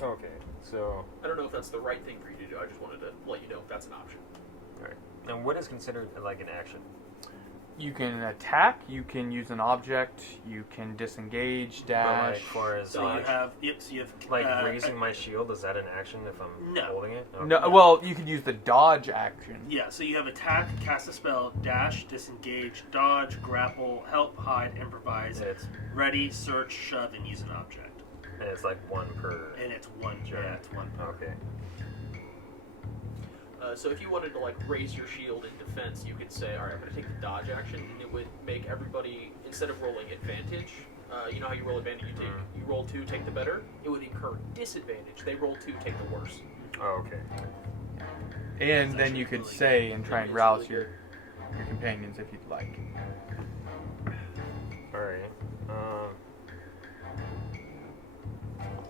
Okay, so... I don't know if that's the right thing for you to do. I just wanted to let you know if that's an option. Alright. And what is considered like an action? You can attack, you can use an object, you can disengage, But like, dash. far as So you have... Yep, so you have... like raising my shield, is that an action if I'm No. holding it? Okay. No, well, you could use the dodge action. Yeah, so you have attack, cast a spell, dash, disengage, dodge, grapple, help, hide, improvise, And it's, ready, search, shove, and use an object. and it's like 1 per... And it's 1. Sure. Yeah, it's 1 per. Okay. So if you wanted to like raise your shield in defense, you could say, all right, I'm going to take the dodge action, and it would make everybody, instead of rolling advantage, you know how you roll advantage, you roll 2, take the better. It would incur disadvantage. They roll 2, take the worse. Oh, okay. And then you could say and try and rouse your companions if you'd like. Alright.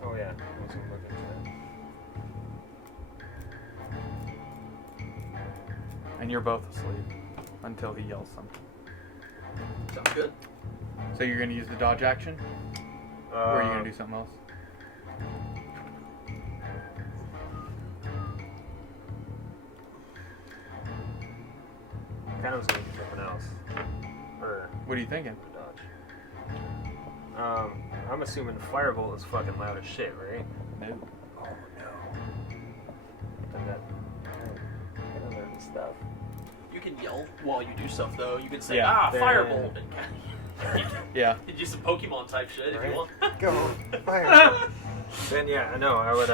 Oh yeah, I was gonna look into that. And you're both asleep until he yells something. Sounds good. So you're going to use the dodge action? Or are you going to do something else? Kind of was gonna do something else. Or What are you thinking? dodge. I'm assuming Firebolt is fucking loud as shit, right? No. Oh no. And that. I don't know this stuff. You can yell while you do stuff, though. You can say, Yeah. Firebolt, and you Yeah. can do some Pokemon type shit if you want. Go Firebolt. Then yeah, I know. I would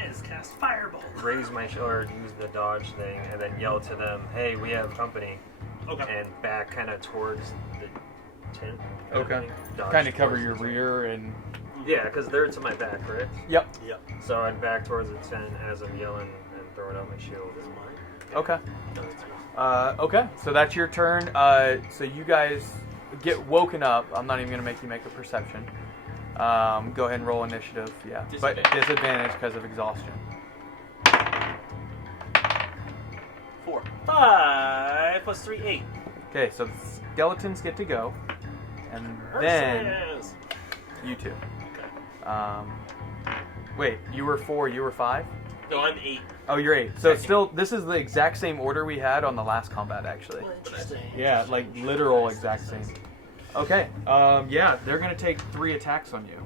His cast Firebolt. raise my or use the dodge thing, and then yell to them, "Hey, we have company," Okay. and back kind of towards the tent. Okay. Dodge Kind of cover towards your the tent. rear and Yeah, because they're to my back, right? Yep. Yep. So I'd back towards the tent as I'm yelling and throwing out my shield. Okay. No, that's yours. Okay. So that's your turn. So you guys get woken up. I'm not even gonna make you make a perception. Go ahead and roll initiative. Yeah. But disadvantage because of exhaustion. 4. 5 plus 3, 8. Okay. So the skeletons get to go, and then Versus. you two. Okay. Wait. You were 4. You were 5. No, I'm 8. Oh, you're 8. So still, this is the exact same order we had on the last combat, actually. Interesting. Yeah, like literal exact same. Okay. Yeah, they're gonna take 3 attacks on you,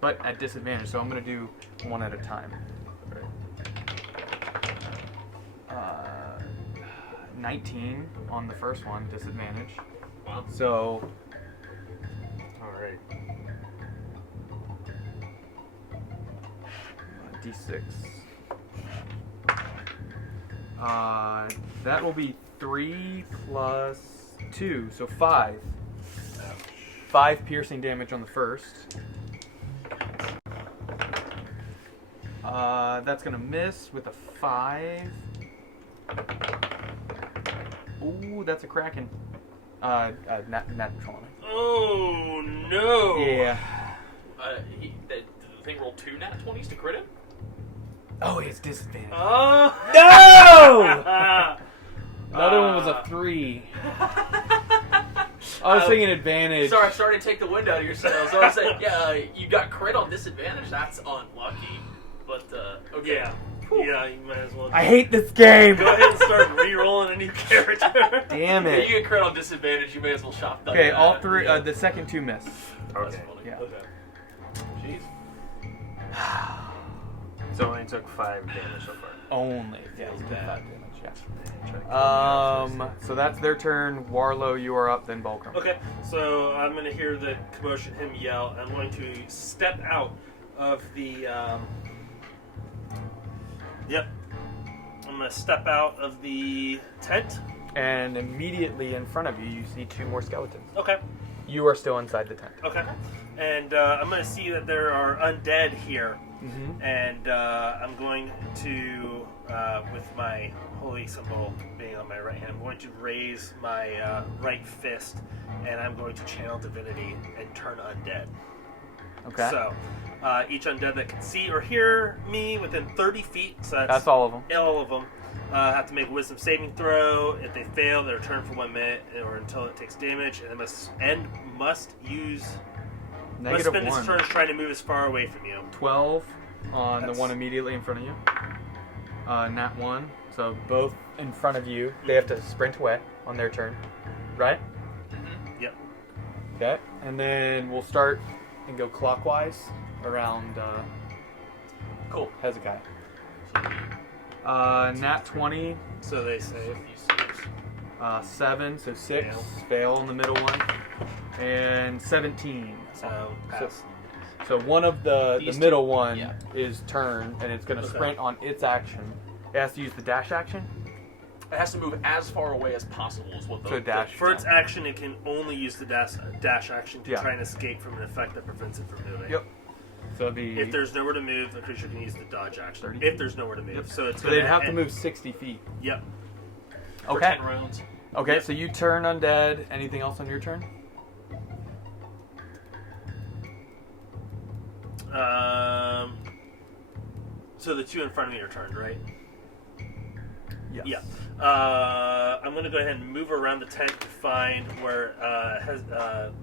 but at disadvantage. So I'm gonna do one at a time. 19 on the first one, disadvantage. Wow. So Alright. D6. That will be 3 plus 2, so 5. 5 piercing damage on the first. That's gonna miss with a 5. Ooh, that's a Kraken. Nat 20. Oh no! Yeah. The thing rolled 2 nat 20s to crit him? Oh, it's disadvantage. Oh! No! Another one was a 3. I was thinking advantage. Sorry, I started to take the wind out of your sails. I was saying, yeah, you got crit on disadvantage. That's unlucky. But, okay. Yeah. Yeah, you might as well. I hate this game. Go ahead and start re-rolling a new character. Damn If it. you get crit on disadvantage, you may as well shop that. Okay, all 3. The second 2 miss. That's Okay. funny. Yeah. Jeez. So I only took 5 damage so far. Only. Yeah, Feels you did bad. 5 damage. Yeah. Try to kill me off So that's their turn. Warlow, you are up. Then Bulgrim. Okay, so I'm going to hear the commotion, him yell. I'm going to step out of the. Yep. I'm going to step out of the tent. And immediately in front of you, you see 2 more skeletons. Okay. You are still inside the tent. Okay. And I'm going to see that there are undead here. Mm-hmm. And I'm going to, with my holy symbol being on my right hand, I'm going to raise my right fist, and I'm going to channel divinity and turn undead. Okay. So, each undead that can see or hear me within 30 feet, so That's all of them. all of them, have to make a wisdom saving throw. If they fail, they're turned for 1 minute or until it takes damage, and must Negative spend 1. its turn trying to move as far away from you. 12 on That's- the one immediately in front of you. Nat 1. So both in front of you. They have to sprint away on their turn. Right? Yep. Okay. And then we'll start and go clockwise around Cool. Hezekiah. Nat 20. So they save. 7, so 6. Fail. Fail on the middle one. And 17. So pass. So one of the These middle two, one yeah. is turn, and it's going to Okay. sprint on its action. It has to use the dash action. It has to move as far away as possible. Is what the So dash. For its action, it can only use the dash action to Yeah. try and escape from an effect that prevents it from moving. Yep. So it'd be. If there's nowhere to move, the creature can use the dodge action. 30 If feet. there's nowhere to move, Yep. so it's. So they'd gonna have to end- move 60 feet. Yep. For Okay. 10 rounds. Okay. Yep. So you turn undead. Anything else on your turn? So the 2 in front of me are turned, right? Yes. Yeah. I'm gonna go ahead and move around the tent to find where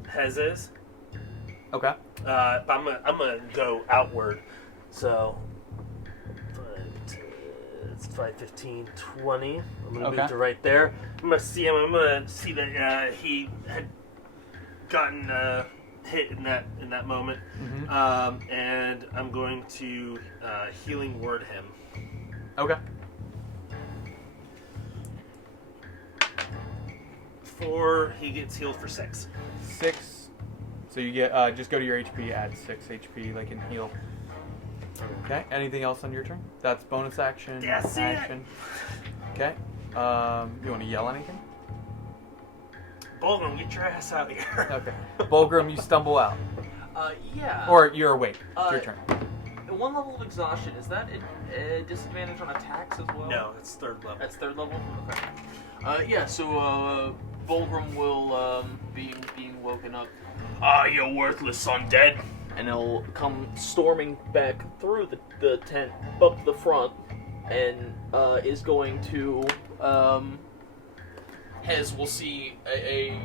Hez is. Okay. But I'm gonna go outward. So it's 5, 15, 20. I'm gonna Okay. move to right there. I'm gonna see him. I'm gonna see that he had gotten hit in that moment, Mhm. and I'm going to healing word him. Okay. 4. He gets healed for 6. 6. So you get just go to your HP, add 6 HP, like in heal. Okay. Anything else on your turn? That's bonus action. That's it. action. Okay. You want to yell anything? Bulgrim, get your ass out here. Okay. Bulgrim, you stumble out. Yeah. Or you're awake. It's your turn. One level of exhaustion, is that a disadvantage on attacks as well? No, it's third level. That's third level? Okay. Yeah, so Volgrim will, being woken up, you worthless undead! And he'll come storming back through the tent up to the front and is going to, Hez will see a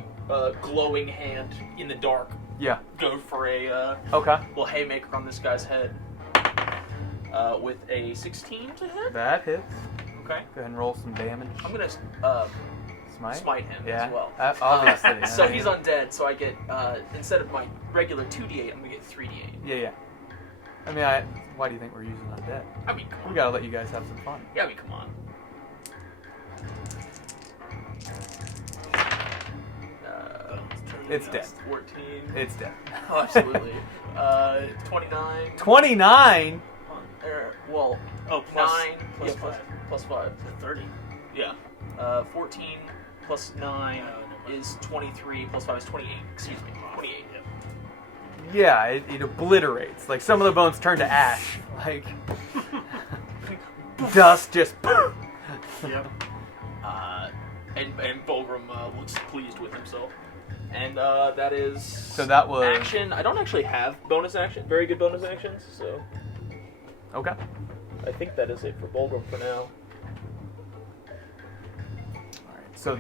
glowing hand in the dark Yeah. go for a Okay. little haymaker on this guy's head with a 16 to hit. That hits. Okay. Go ahead and roll some damage. I'm gonna Smite him yeah. as well. Obviously. So I he's mean, undead, so I get, instead of my regular 2d8, I'm gonna get 3d8. Yeah. I mean, why do you think we're using undead? I mean, come We on. gotta let you guys have some fun. Yeah, I mean, come on. It's dead. 14. It's dead. Oh, absolutely. 29. 29? Well, Oh, plus 9 plus yeah, 5. plus 5. 30. Yeah. 14 plus 9 is 23, plus 5 is 28. Excuse me, 28. Yep. Yeah, it obliterates. Like, some of the bones turn to ash. Like, dust just... Yep. And Volgrim looks pleased with himself. And that is... So that was... Action. I don't actually have bonus action, very good bonus actions, so... Okay. I think that is it for Volgrim for now. Alright, so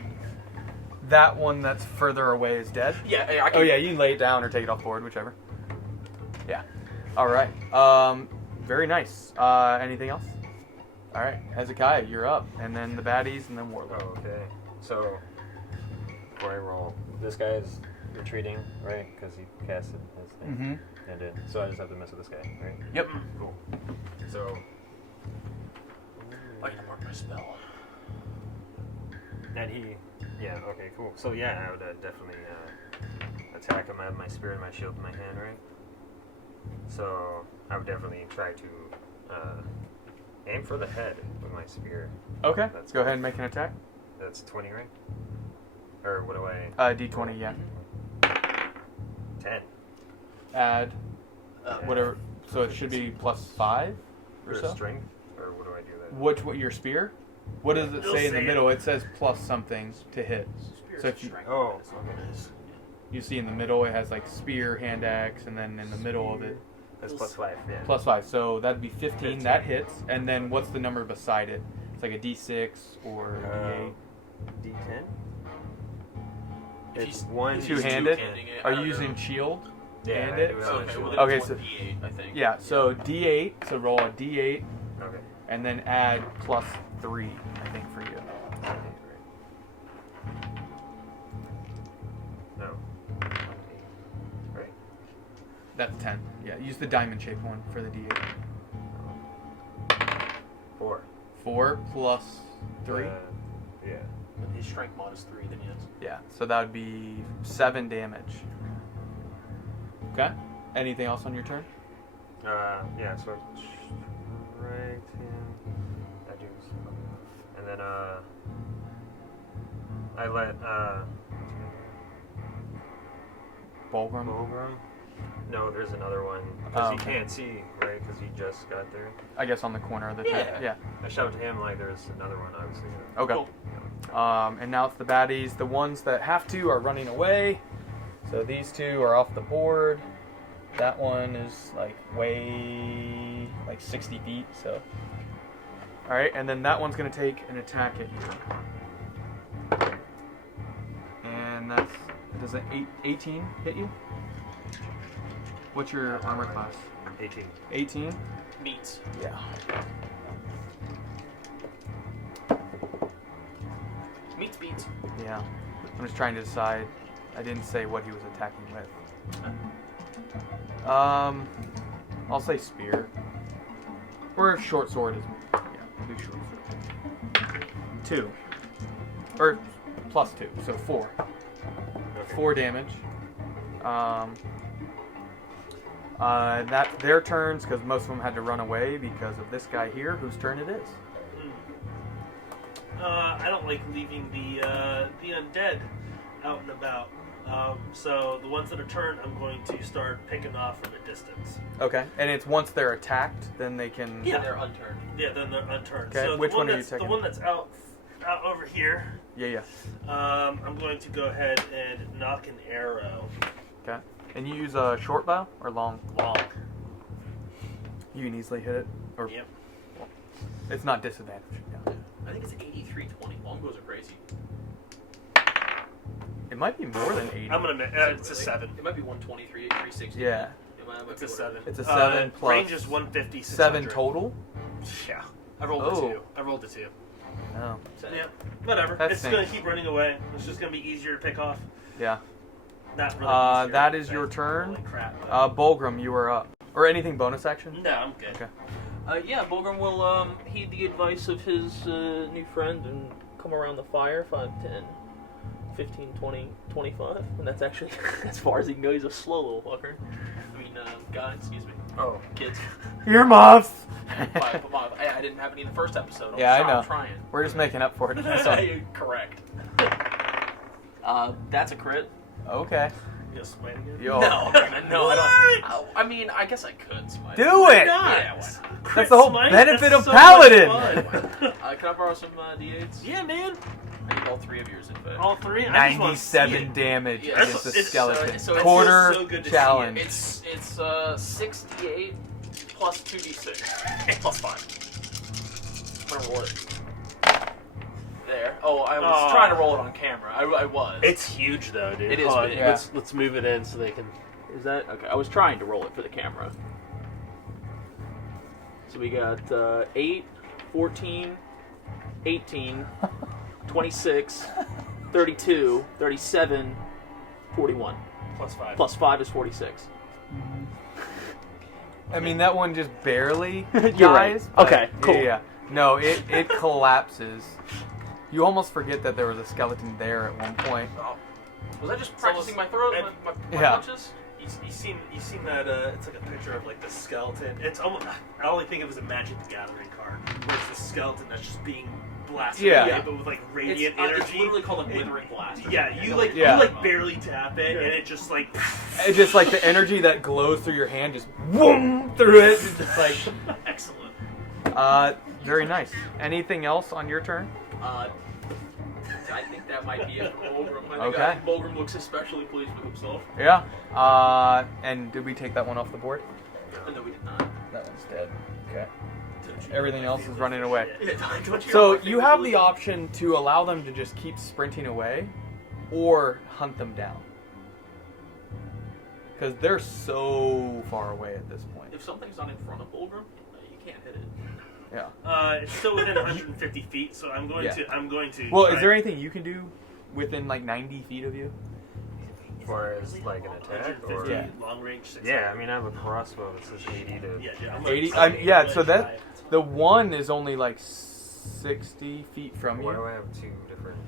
that one that's further away is dead? Yeah, I can... Oh yeah, you can lay it down or take it off board, whichever. Yeah. Alright. Very nice. Anything else? Alright, Hezekiah, you're up. And then the baddies, and then Warlord. Oh, okay. So, before I roll, this guy is retreating, right? Because he casted his thing. Mm-hmm. And so I just have to mess with this guy, right? Yep. Cool. So, I can mark my spell. and he, yeah, okay, cool. So yeah, I would definitely attack him. I have my spear and my shield in my hand, right? So I would definitely try to aim for the head with my spear. Okay, That's go ahead and make an attack. That's 20, right? Or what do I? D20, yeah. 10. Add whatever, so it should be +5 or For so? strength? Or what do I do then? What your spear? What does it It'll say in the say middle? It says plus something to hit. So if you, Oh, you see in the middle, it has like spear, hand axe, and then in the middle of it, that's +5, yeah. +5. So that'd be 15. 15. That hits. And then what's the number beside it? It's like a D6 or a D8. D10? If It's he's- one. if he's Two-handed? two-handing it, Are I you don't using know. shield? Yeah, Hand I it? do have a Okay, shield. well, Okay, then so- it's 1d8, I think. Yeah, so D8, so roll a D8, Okay. and then add +3, I think, for you. No. Right? That's 10. Yeah, use the diamond-shaped one for the D8. 4. 4 plus 3. Yeah. But his strength mod is 3, then yes. Yeah, so that would be 7 damage. Okay. Anything else on your turn? Yeah, so I strike him. I do some. And then, I let, Bulgrim? Volgrim? No, there's another one. Because he okay. can't see, right? Because he just got there. I guess on the corner of the tent. Yeah. I shouted to him like there's another one, obviously. Okay. Cool. And now it's the baddies. The ones that have to are running away. So these two are off the board. That one is like way, like 60 feet. So, all right, and then that one's gonna take an attack at you. And that's does an 18 hit you? What's your armor class? 18. 18. Meats. Yeah. Meats beats. Yeah. I'm just trying to decide. I didn't say what he was attacking with. I'll say spear. Or a short sword is. Yeah, we'll do short sword. 2. Or +2, so 4. Okay. 4 damage. That's their turns because most of them had to run away because of this guy here, whose turn it is. I don't like leaving the undead out and about. So the ones that are turned, I'm going to start picking off from a distance. Okay. And it's once they're attacked, then they can. Yeah. They're unturned. Yeah, then they're unturned. Okay, So which the one are you that's, taking? The one that's out over here. Yeah. I'm going to go ahead and knock an arrow. Okay. And you use a short bow or long? Long. You can easily hit it, or Yep. it's not disadvantaged. Yeah. I think it's 83-20. Longbows are crazy. It might be more than 80. I'm gonna. It's a Really? 7. It might be 123, 360. Yeah. It's a 7. It's a 7 plus range is 150. 7 600. total. Yeah. I rolled Oh. a 2. I rolled a 2. Oh. Yeah. Whatever. That It's stinks. gonna keep running away. It's just gonna be easier to pick off. Yeah. Not really. Easier, That is so- your turn. Holy crap. Bulgrim, you are up. Or anything bonus action? No, I'm good. Okay. Yeah, Bulgrim will heed the advice of his new friend and come around the fire 5, 10, 15, 20, 25. And that's actually as far as he can go. He's a slow little fucker. I mean, guys, excuse me. Oh. Kids. Earmuffs! I didn't have any in the first episode. Yeah, I know. I'm trying. We're just making up for it in this one. Correct. That's a crit. Okay. You gonna smite again? Yo. No, I don't. I mean, I guess I could smite. Do it! Yeah, why not? That's the whole Smite? benefit That's of so much Paladin! fun. Can I borrow some D8s? Yeah, man. I need all 3 of yours in fact. All 3. I just wanna see 97 it. damage Yeah, against a it's- skeleton. so it Quarter feels so good to see challenge. It's 6d8 plus 2d6 plus 5. I'm gonna roll it. There. Oh, I was trying to roll it on camera. I was. It's huge though, dude. It is Hold on, big. Yeah. Let's move it in so they can. Is that okay? I was trying to roll it for the camera. So we got 8, 14, 18, 26, 32, 37, 41. Plus 5. Plus 5 is 46. I mean, that one just barely You're dies. right. but- Okay, cool. Yeah. No, it collapses. You almost forget that there was a skeleton there at one point. Was I just practicing my throat? and- My Yeah. punches? You seen that? It's like a picture of like the skeleton. It's almost. I only think it was a Magic the Gathering card, where it's the skeleton that's just being blasted Yeah. away, but with like radiant energy. It's literally called a withering blast. Yeah, you barely tap it, and it just like. It's just like the energy that glows through your hand just boom through it. It's just like, Excellent. very nice. Anything else on your turn? I think that might be it for Bulgrim. Okay. Bulgrim looks especially pleased with himself. Yeah. And did we take that one off the board? No, we did not. That one's dead. Okay. Everything else is running away. Don't you So know my you have the favorite option to allow them to just keep sprinting away, or hunt them down. Because they're so far away at this point. If something's not in front of Bulgrim, you can't hit it. Yeah. It's still within 150 feet, so I'm going Yeah. to. Well, try. is there anything you can do within like 90 feet of you? As far as like an attack, 150 or Yeah. long range. 600. yeah, I mean I have a crossbow that says 80 to. Yeah, dude, I'm 80. gonna Yeah. try So it. that the one is only like 60 feet from Why do you. I have 2 different?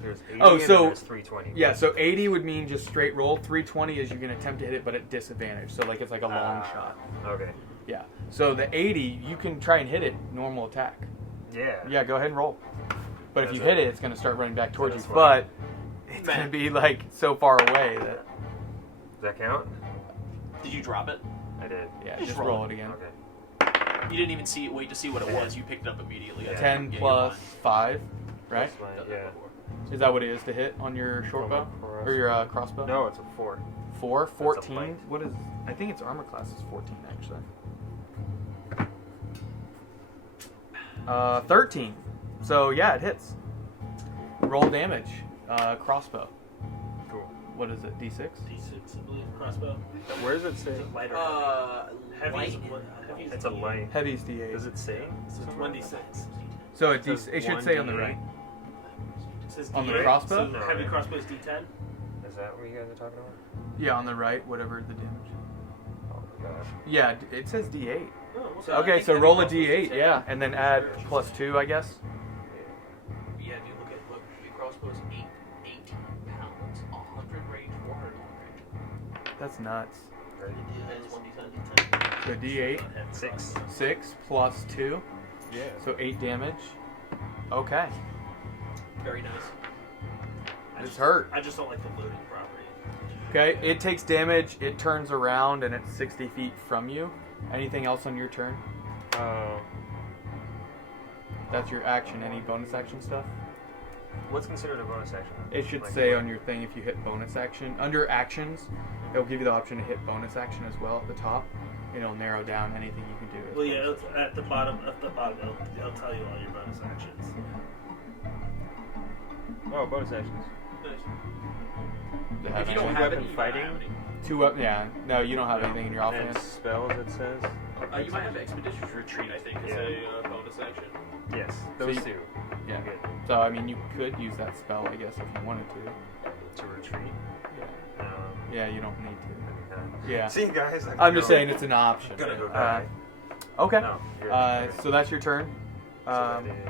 There's 80 Oh, and so- then there's 320. Yeah. So 80 would mean just straight roll. 320 is you can attempt to hit it, but at disadvantage. So like it's like a long shot. Okay. Yeah. So the 80, you can try and hit it normal attack. Yeah. Yeah, go ahead and roll. But if you That's hit it. it, it's going to start running back towards you. That's But fine. it's going to be like so far away that Does that count? Did you drop it? I did. yeah, Just just roll roll it. it again. Okay. You didn't even wait to see what it was. You picked it up immediately. Yeah. 10 Yeah, plus 5, right? That's fine, you're yeah. fine. Is that what it is to hit on your short From a bow or your crossbow? No, it's a 4. 4, a 14. bite. What is? I think its armor class is 14 actually. 13. So yeah, it hits. Roll damage. Crossbow. Cool. What is it? D6. D6, I believe, crossbow. Where does it say? Is it lighter? Heavy. Heavy. Heavy. It's a light. Heavy's D8. Does it say? So it's 1d6. So it, says it should say on the 1d8. right. It says On the D8, crossbow? So No, heavy right. crossbow is D10. Is that what you guys are talking about? Yeah, on the right, whatever the damage. Oh my gosh. Yeah, it says D8. Oh, what's So I Okay, think so heavy roll a crossbow is D8, 10. yeah, and then add plus 2, I guess. Yeah, dude, look, big crossbow is 18 pounds, 100 range, 400 long range. That's nuts. Right? That is 1d10. So D8, 6. 6 plus 2, Yeah. so 8 damage. Okay. Very nice. It's hurt. I just don't like the looting property. Okay, it takes damage, it turns around, and it's 60 feet from you. Anything else on your turn? That's your action. Any bonus action stuff? What's considered a bonus action? It should Like say what? on your thing if you hit bonus action. Under actions, it'll give you the option to hit bonus action as well at the top. It'll narrow down anything you can do. as Well, yeah, bonus it's action. at the bottom, it'll tell you all your bonus actions. Oh, bonus actions. To If have you don't any- have weapon any, you fighting? don't have any. Two up, yeah. No, you don't have anything in your And then offhand. spells, it says. You might have Expeditious Retreat, I think, as a bonus action. Yes, So those you- two. Yeah. Good. So I mean, you could use that spell, I guess, if you wanted to. To retreat. Yeah. Yeah, you don't need to. Yeah. See, guys. I'm just saying it's an option. I'm gonna go die. Okay. No, So that's your turn. So that is...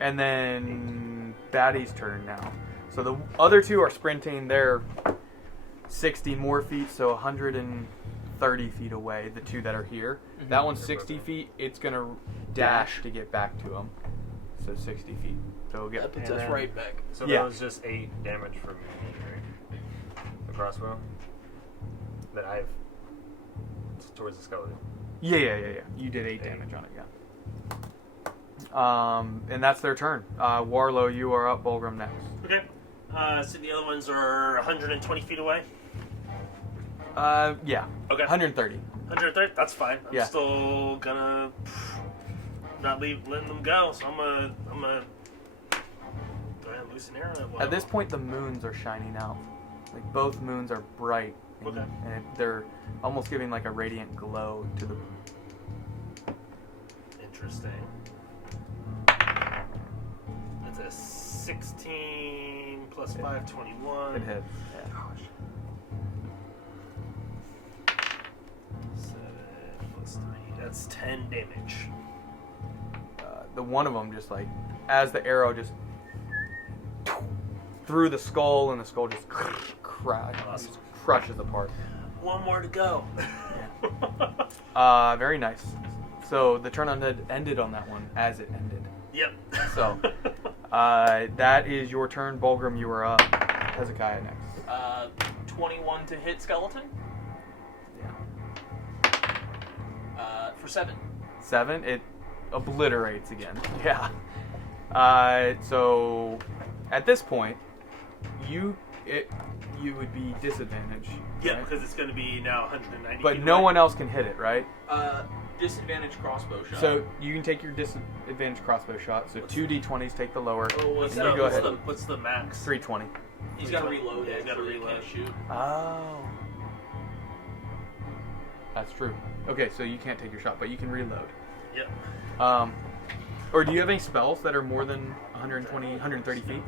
And then Batty's turn now. So the other two are sprinting. They're 60 more feet, so 130 feet away, the two that are here. That one's 60 feet. It's going to dash to get back to them. So 60 feet. So it'll That get... puts And us then- right back. So Yeah. that was just 8 damage from me, right? The crossbow? That I've... towards the skeleton. Yeah. You did 8 damage on it, yeah. And that's their turn. Warlow, you are up. Bulgrim next. Okay. So the other ones are 120 feet away. Yeah. Okay. 130. 130. That's fine. I'm Yeah. still gonna not letting them go. So I'm gonna go ahead and loose an arrow at one. At this point, the moons are shining out. Like, both moons are bright. And, Okay. and they're almost giving, like, a radiant glow to the... Interesting. That's a 16 plus 5, 21. It hits. Yeah. 7 plus 3. That's 10 damage. The one of them just, like, as the arrow just... through the skull, and the skull just crushes apart. One more to go. Very nice. So the turn ended on that one as it ended. Yep. So, that is your turn. Bulgrim, you are up. Hezekiah next. 21 to hit skeleton. Yeah. For 7. 7. It obliterates again. Yeah. So, at this point, you would be disadvantaged. Yeah, right? because it's going to be now 190. But feet no away. one else can hit it, right? Disadvantage crossbow shot. So you can take your disadvantage crossbow shot. So 2d20s take the lower. Oh, what's You that? go ahead. What's the max? 320. He's got to reload. Yeah, he's gotta actually, he reload. can't shoot. Oh. That's true. Okay, so you can't take your shot, but you can reload. Yep. Or do you have any spells that are more than 120, 130 feet?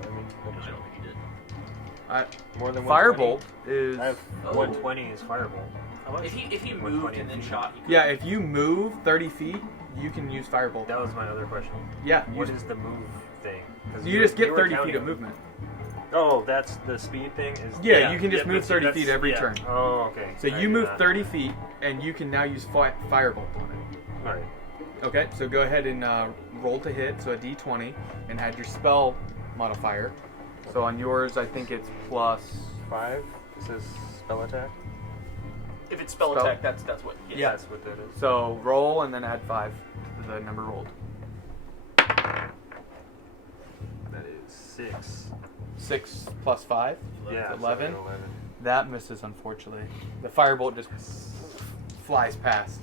Let me I don't think he did. more than 120? Firebolt is... I have Oh. 120 is firebolt. How much? If he 120 moved and then feet. shot, he could. Yeah, if you move 30 feet, you can use Firebolt. That was my other question. Yeah, What is the move thing? 'Cause you just get were 30 counting feet of it. movement. Oh, that's the speed thing? Is Yeah, Yeah, you can just yeah, move that's- 30 feet every yeah. turn. Oh, okay. So I you did move not 30 know that. feet, and you can now use Firebolt on it. Alright. Okay, so go ahead and roll to hit, so a d20, and add your spell modifier. So on yours, I think it's plus... 5? This is spell attack? If it's spell attack, that's what. Yeah. That's what that is. So roll and then add 5 to the number rolled. That is 6. 6 plus 5? Yeah, 11. so 11. That misses, unfortunately. The firebolt just flies past.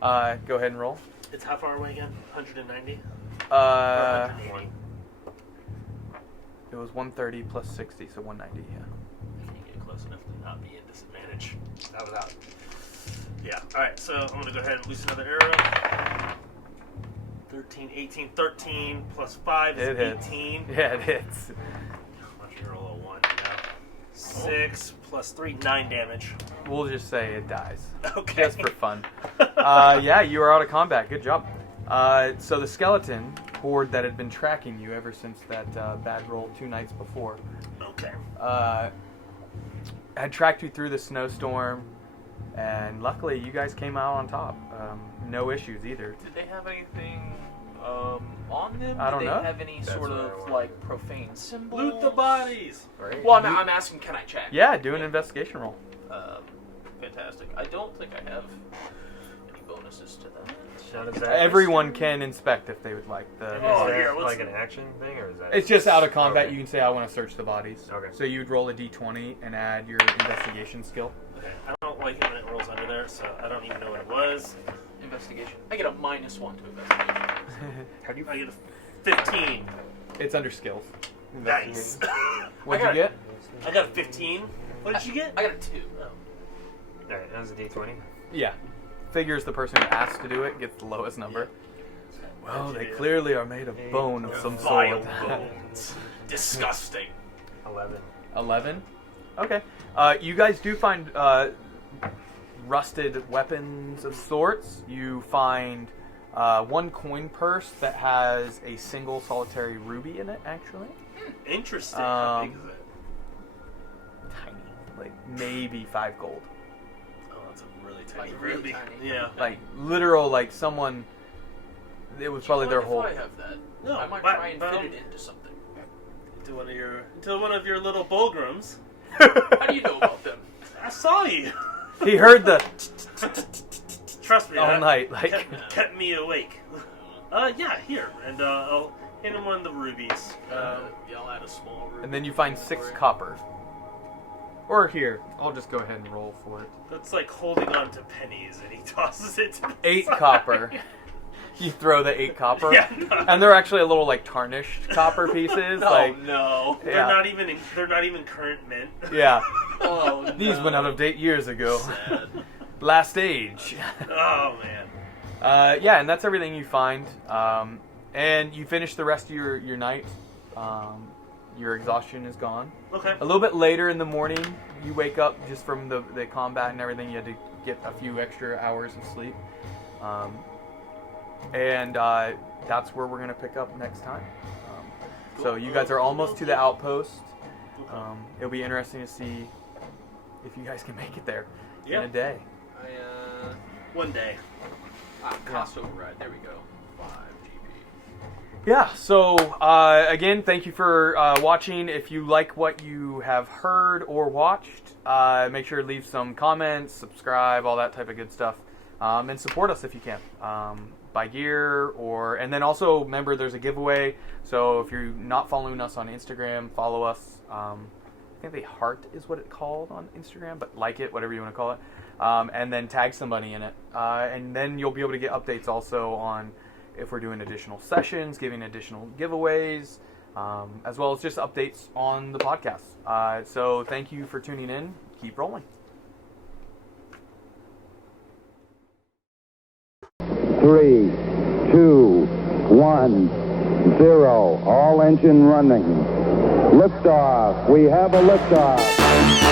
Go ahead and roll. It's how far away again? 190? Or Uh, 180? it was 130 plus 60, so 190, yeah. Can you get close enough to not be at disadvantage? That was out. Yeah. Alright, so I'm going to go ahead and loose another arrow. 13, 18, 13 plus 5 is It hits. 18. Yeah, it hits. Why don't you roll a 1 now? 6 plus 3, 9 damage. We'll just say it dies. Okay. Just for fun. Yeah, you are out of combat. Good job. So the skeleton horde that had been tracking you ever since that bad roll 2 nights before Okay. had tracked you through the snowstorm, and luckily you guys came out on top. No issues either. Did they have anything On them? I don't Do they know. have any That's sort what I of want. like profane symbols? Loot the bodies. Right? Well, I'm asking, can I check? Yeah, do an investigation roll. Fantastic. I don't think I have any bonuses to that. Now, does that Everyone can inspect if they would like. Is The Oh, that here, let's- like an action thing, or is that? It's just out of combat. Okay. You can say, I want to search the bodies. Okay. So you'd roll a d20 and add your investigation skill. Okay, I don't like it when it rolls under there, so I don't even know what it was. Investigation. I get a -1 to investigation. How do you? I get a 15. It's under skills. Nice. What'd I you get? I got a 15. What did you get? I got a 2. Alright, that was a D20. Yeah. Figures the person who asked to do it gets the lowest number. Well, they Yeah. clearly are made of bone of some Vile sort. bones. Disgusting. 11. 11? Okay. You guys do find rusted weapons of sorts. You find one coin purse that has a single solitary ruby in it, actually. Interesting. How big Um, is it? Tiny. Like maybe 5 gold. Oh, that's a really tiny Like, really ruby. tiny. Yeah. Like literal, like someone. It was probably their whole. If I have that, No, I might but- try and but- fit it into something. To one of your little Bolgrums. How do you know about them? I saw you. He heard the Trust me. all that night. Like kept me awake. Yeah, here, and I'll hand him one of the rubies. Yeah, I'll add a small room. and then you find 6 copper. Or here, I'll just go ahead and roll for it. That's like holding on to pennies, and he tosses it to the 8 side. copper. You throw the 8 copper, Yeah. and they're actually a little like tarnished copper pieces. Oh like no! They're yeah. not even. They're not even current mint. Yeah, Oh no! these went out of date years ago. Sad. Last age. Oh man. Yeah, and that's everything you find. And you finish the rest of your night. Your exhaustion is gone. Okay. A little bit later in the morning, you wake up just from the combat and everything. You had to get a few extra hours of sleep. And that's where we're going to pick up next time. So you guys are almost to the outpost. It'll be interesting to see if you guys can make it there in a day. One day. Cost override. There we go. 5 GP. Yeah, so again, thank you for watching. If you like what you have heard or watched, make sure to leave some comments, subscribe, all that type of good stuff. And support us if you can. Buy gear, and then also remember there's a giveaway. So if you're not following us on Instagram, follow us. I think the heart is what it's called on Instagram, but like it, whatever you want to call it. And then tag somebody in it. And then you'll be able to get updates also on if we're doing additional sessions, giving additional giveaways, as well as just updates on the podcast. So thank you for tuning in. Keep rolling. 3, 2, 1, 0. All engine running. Liftoff. We have a liftoff.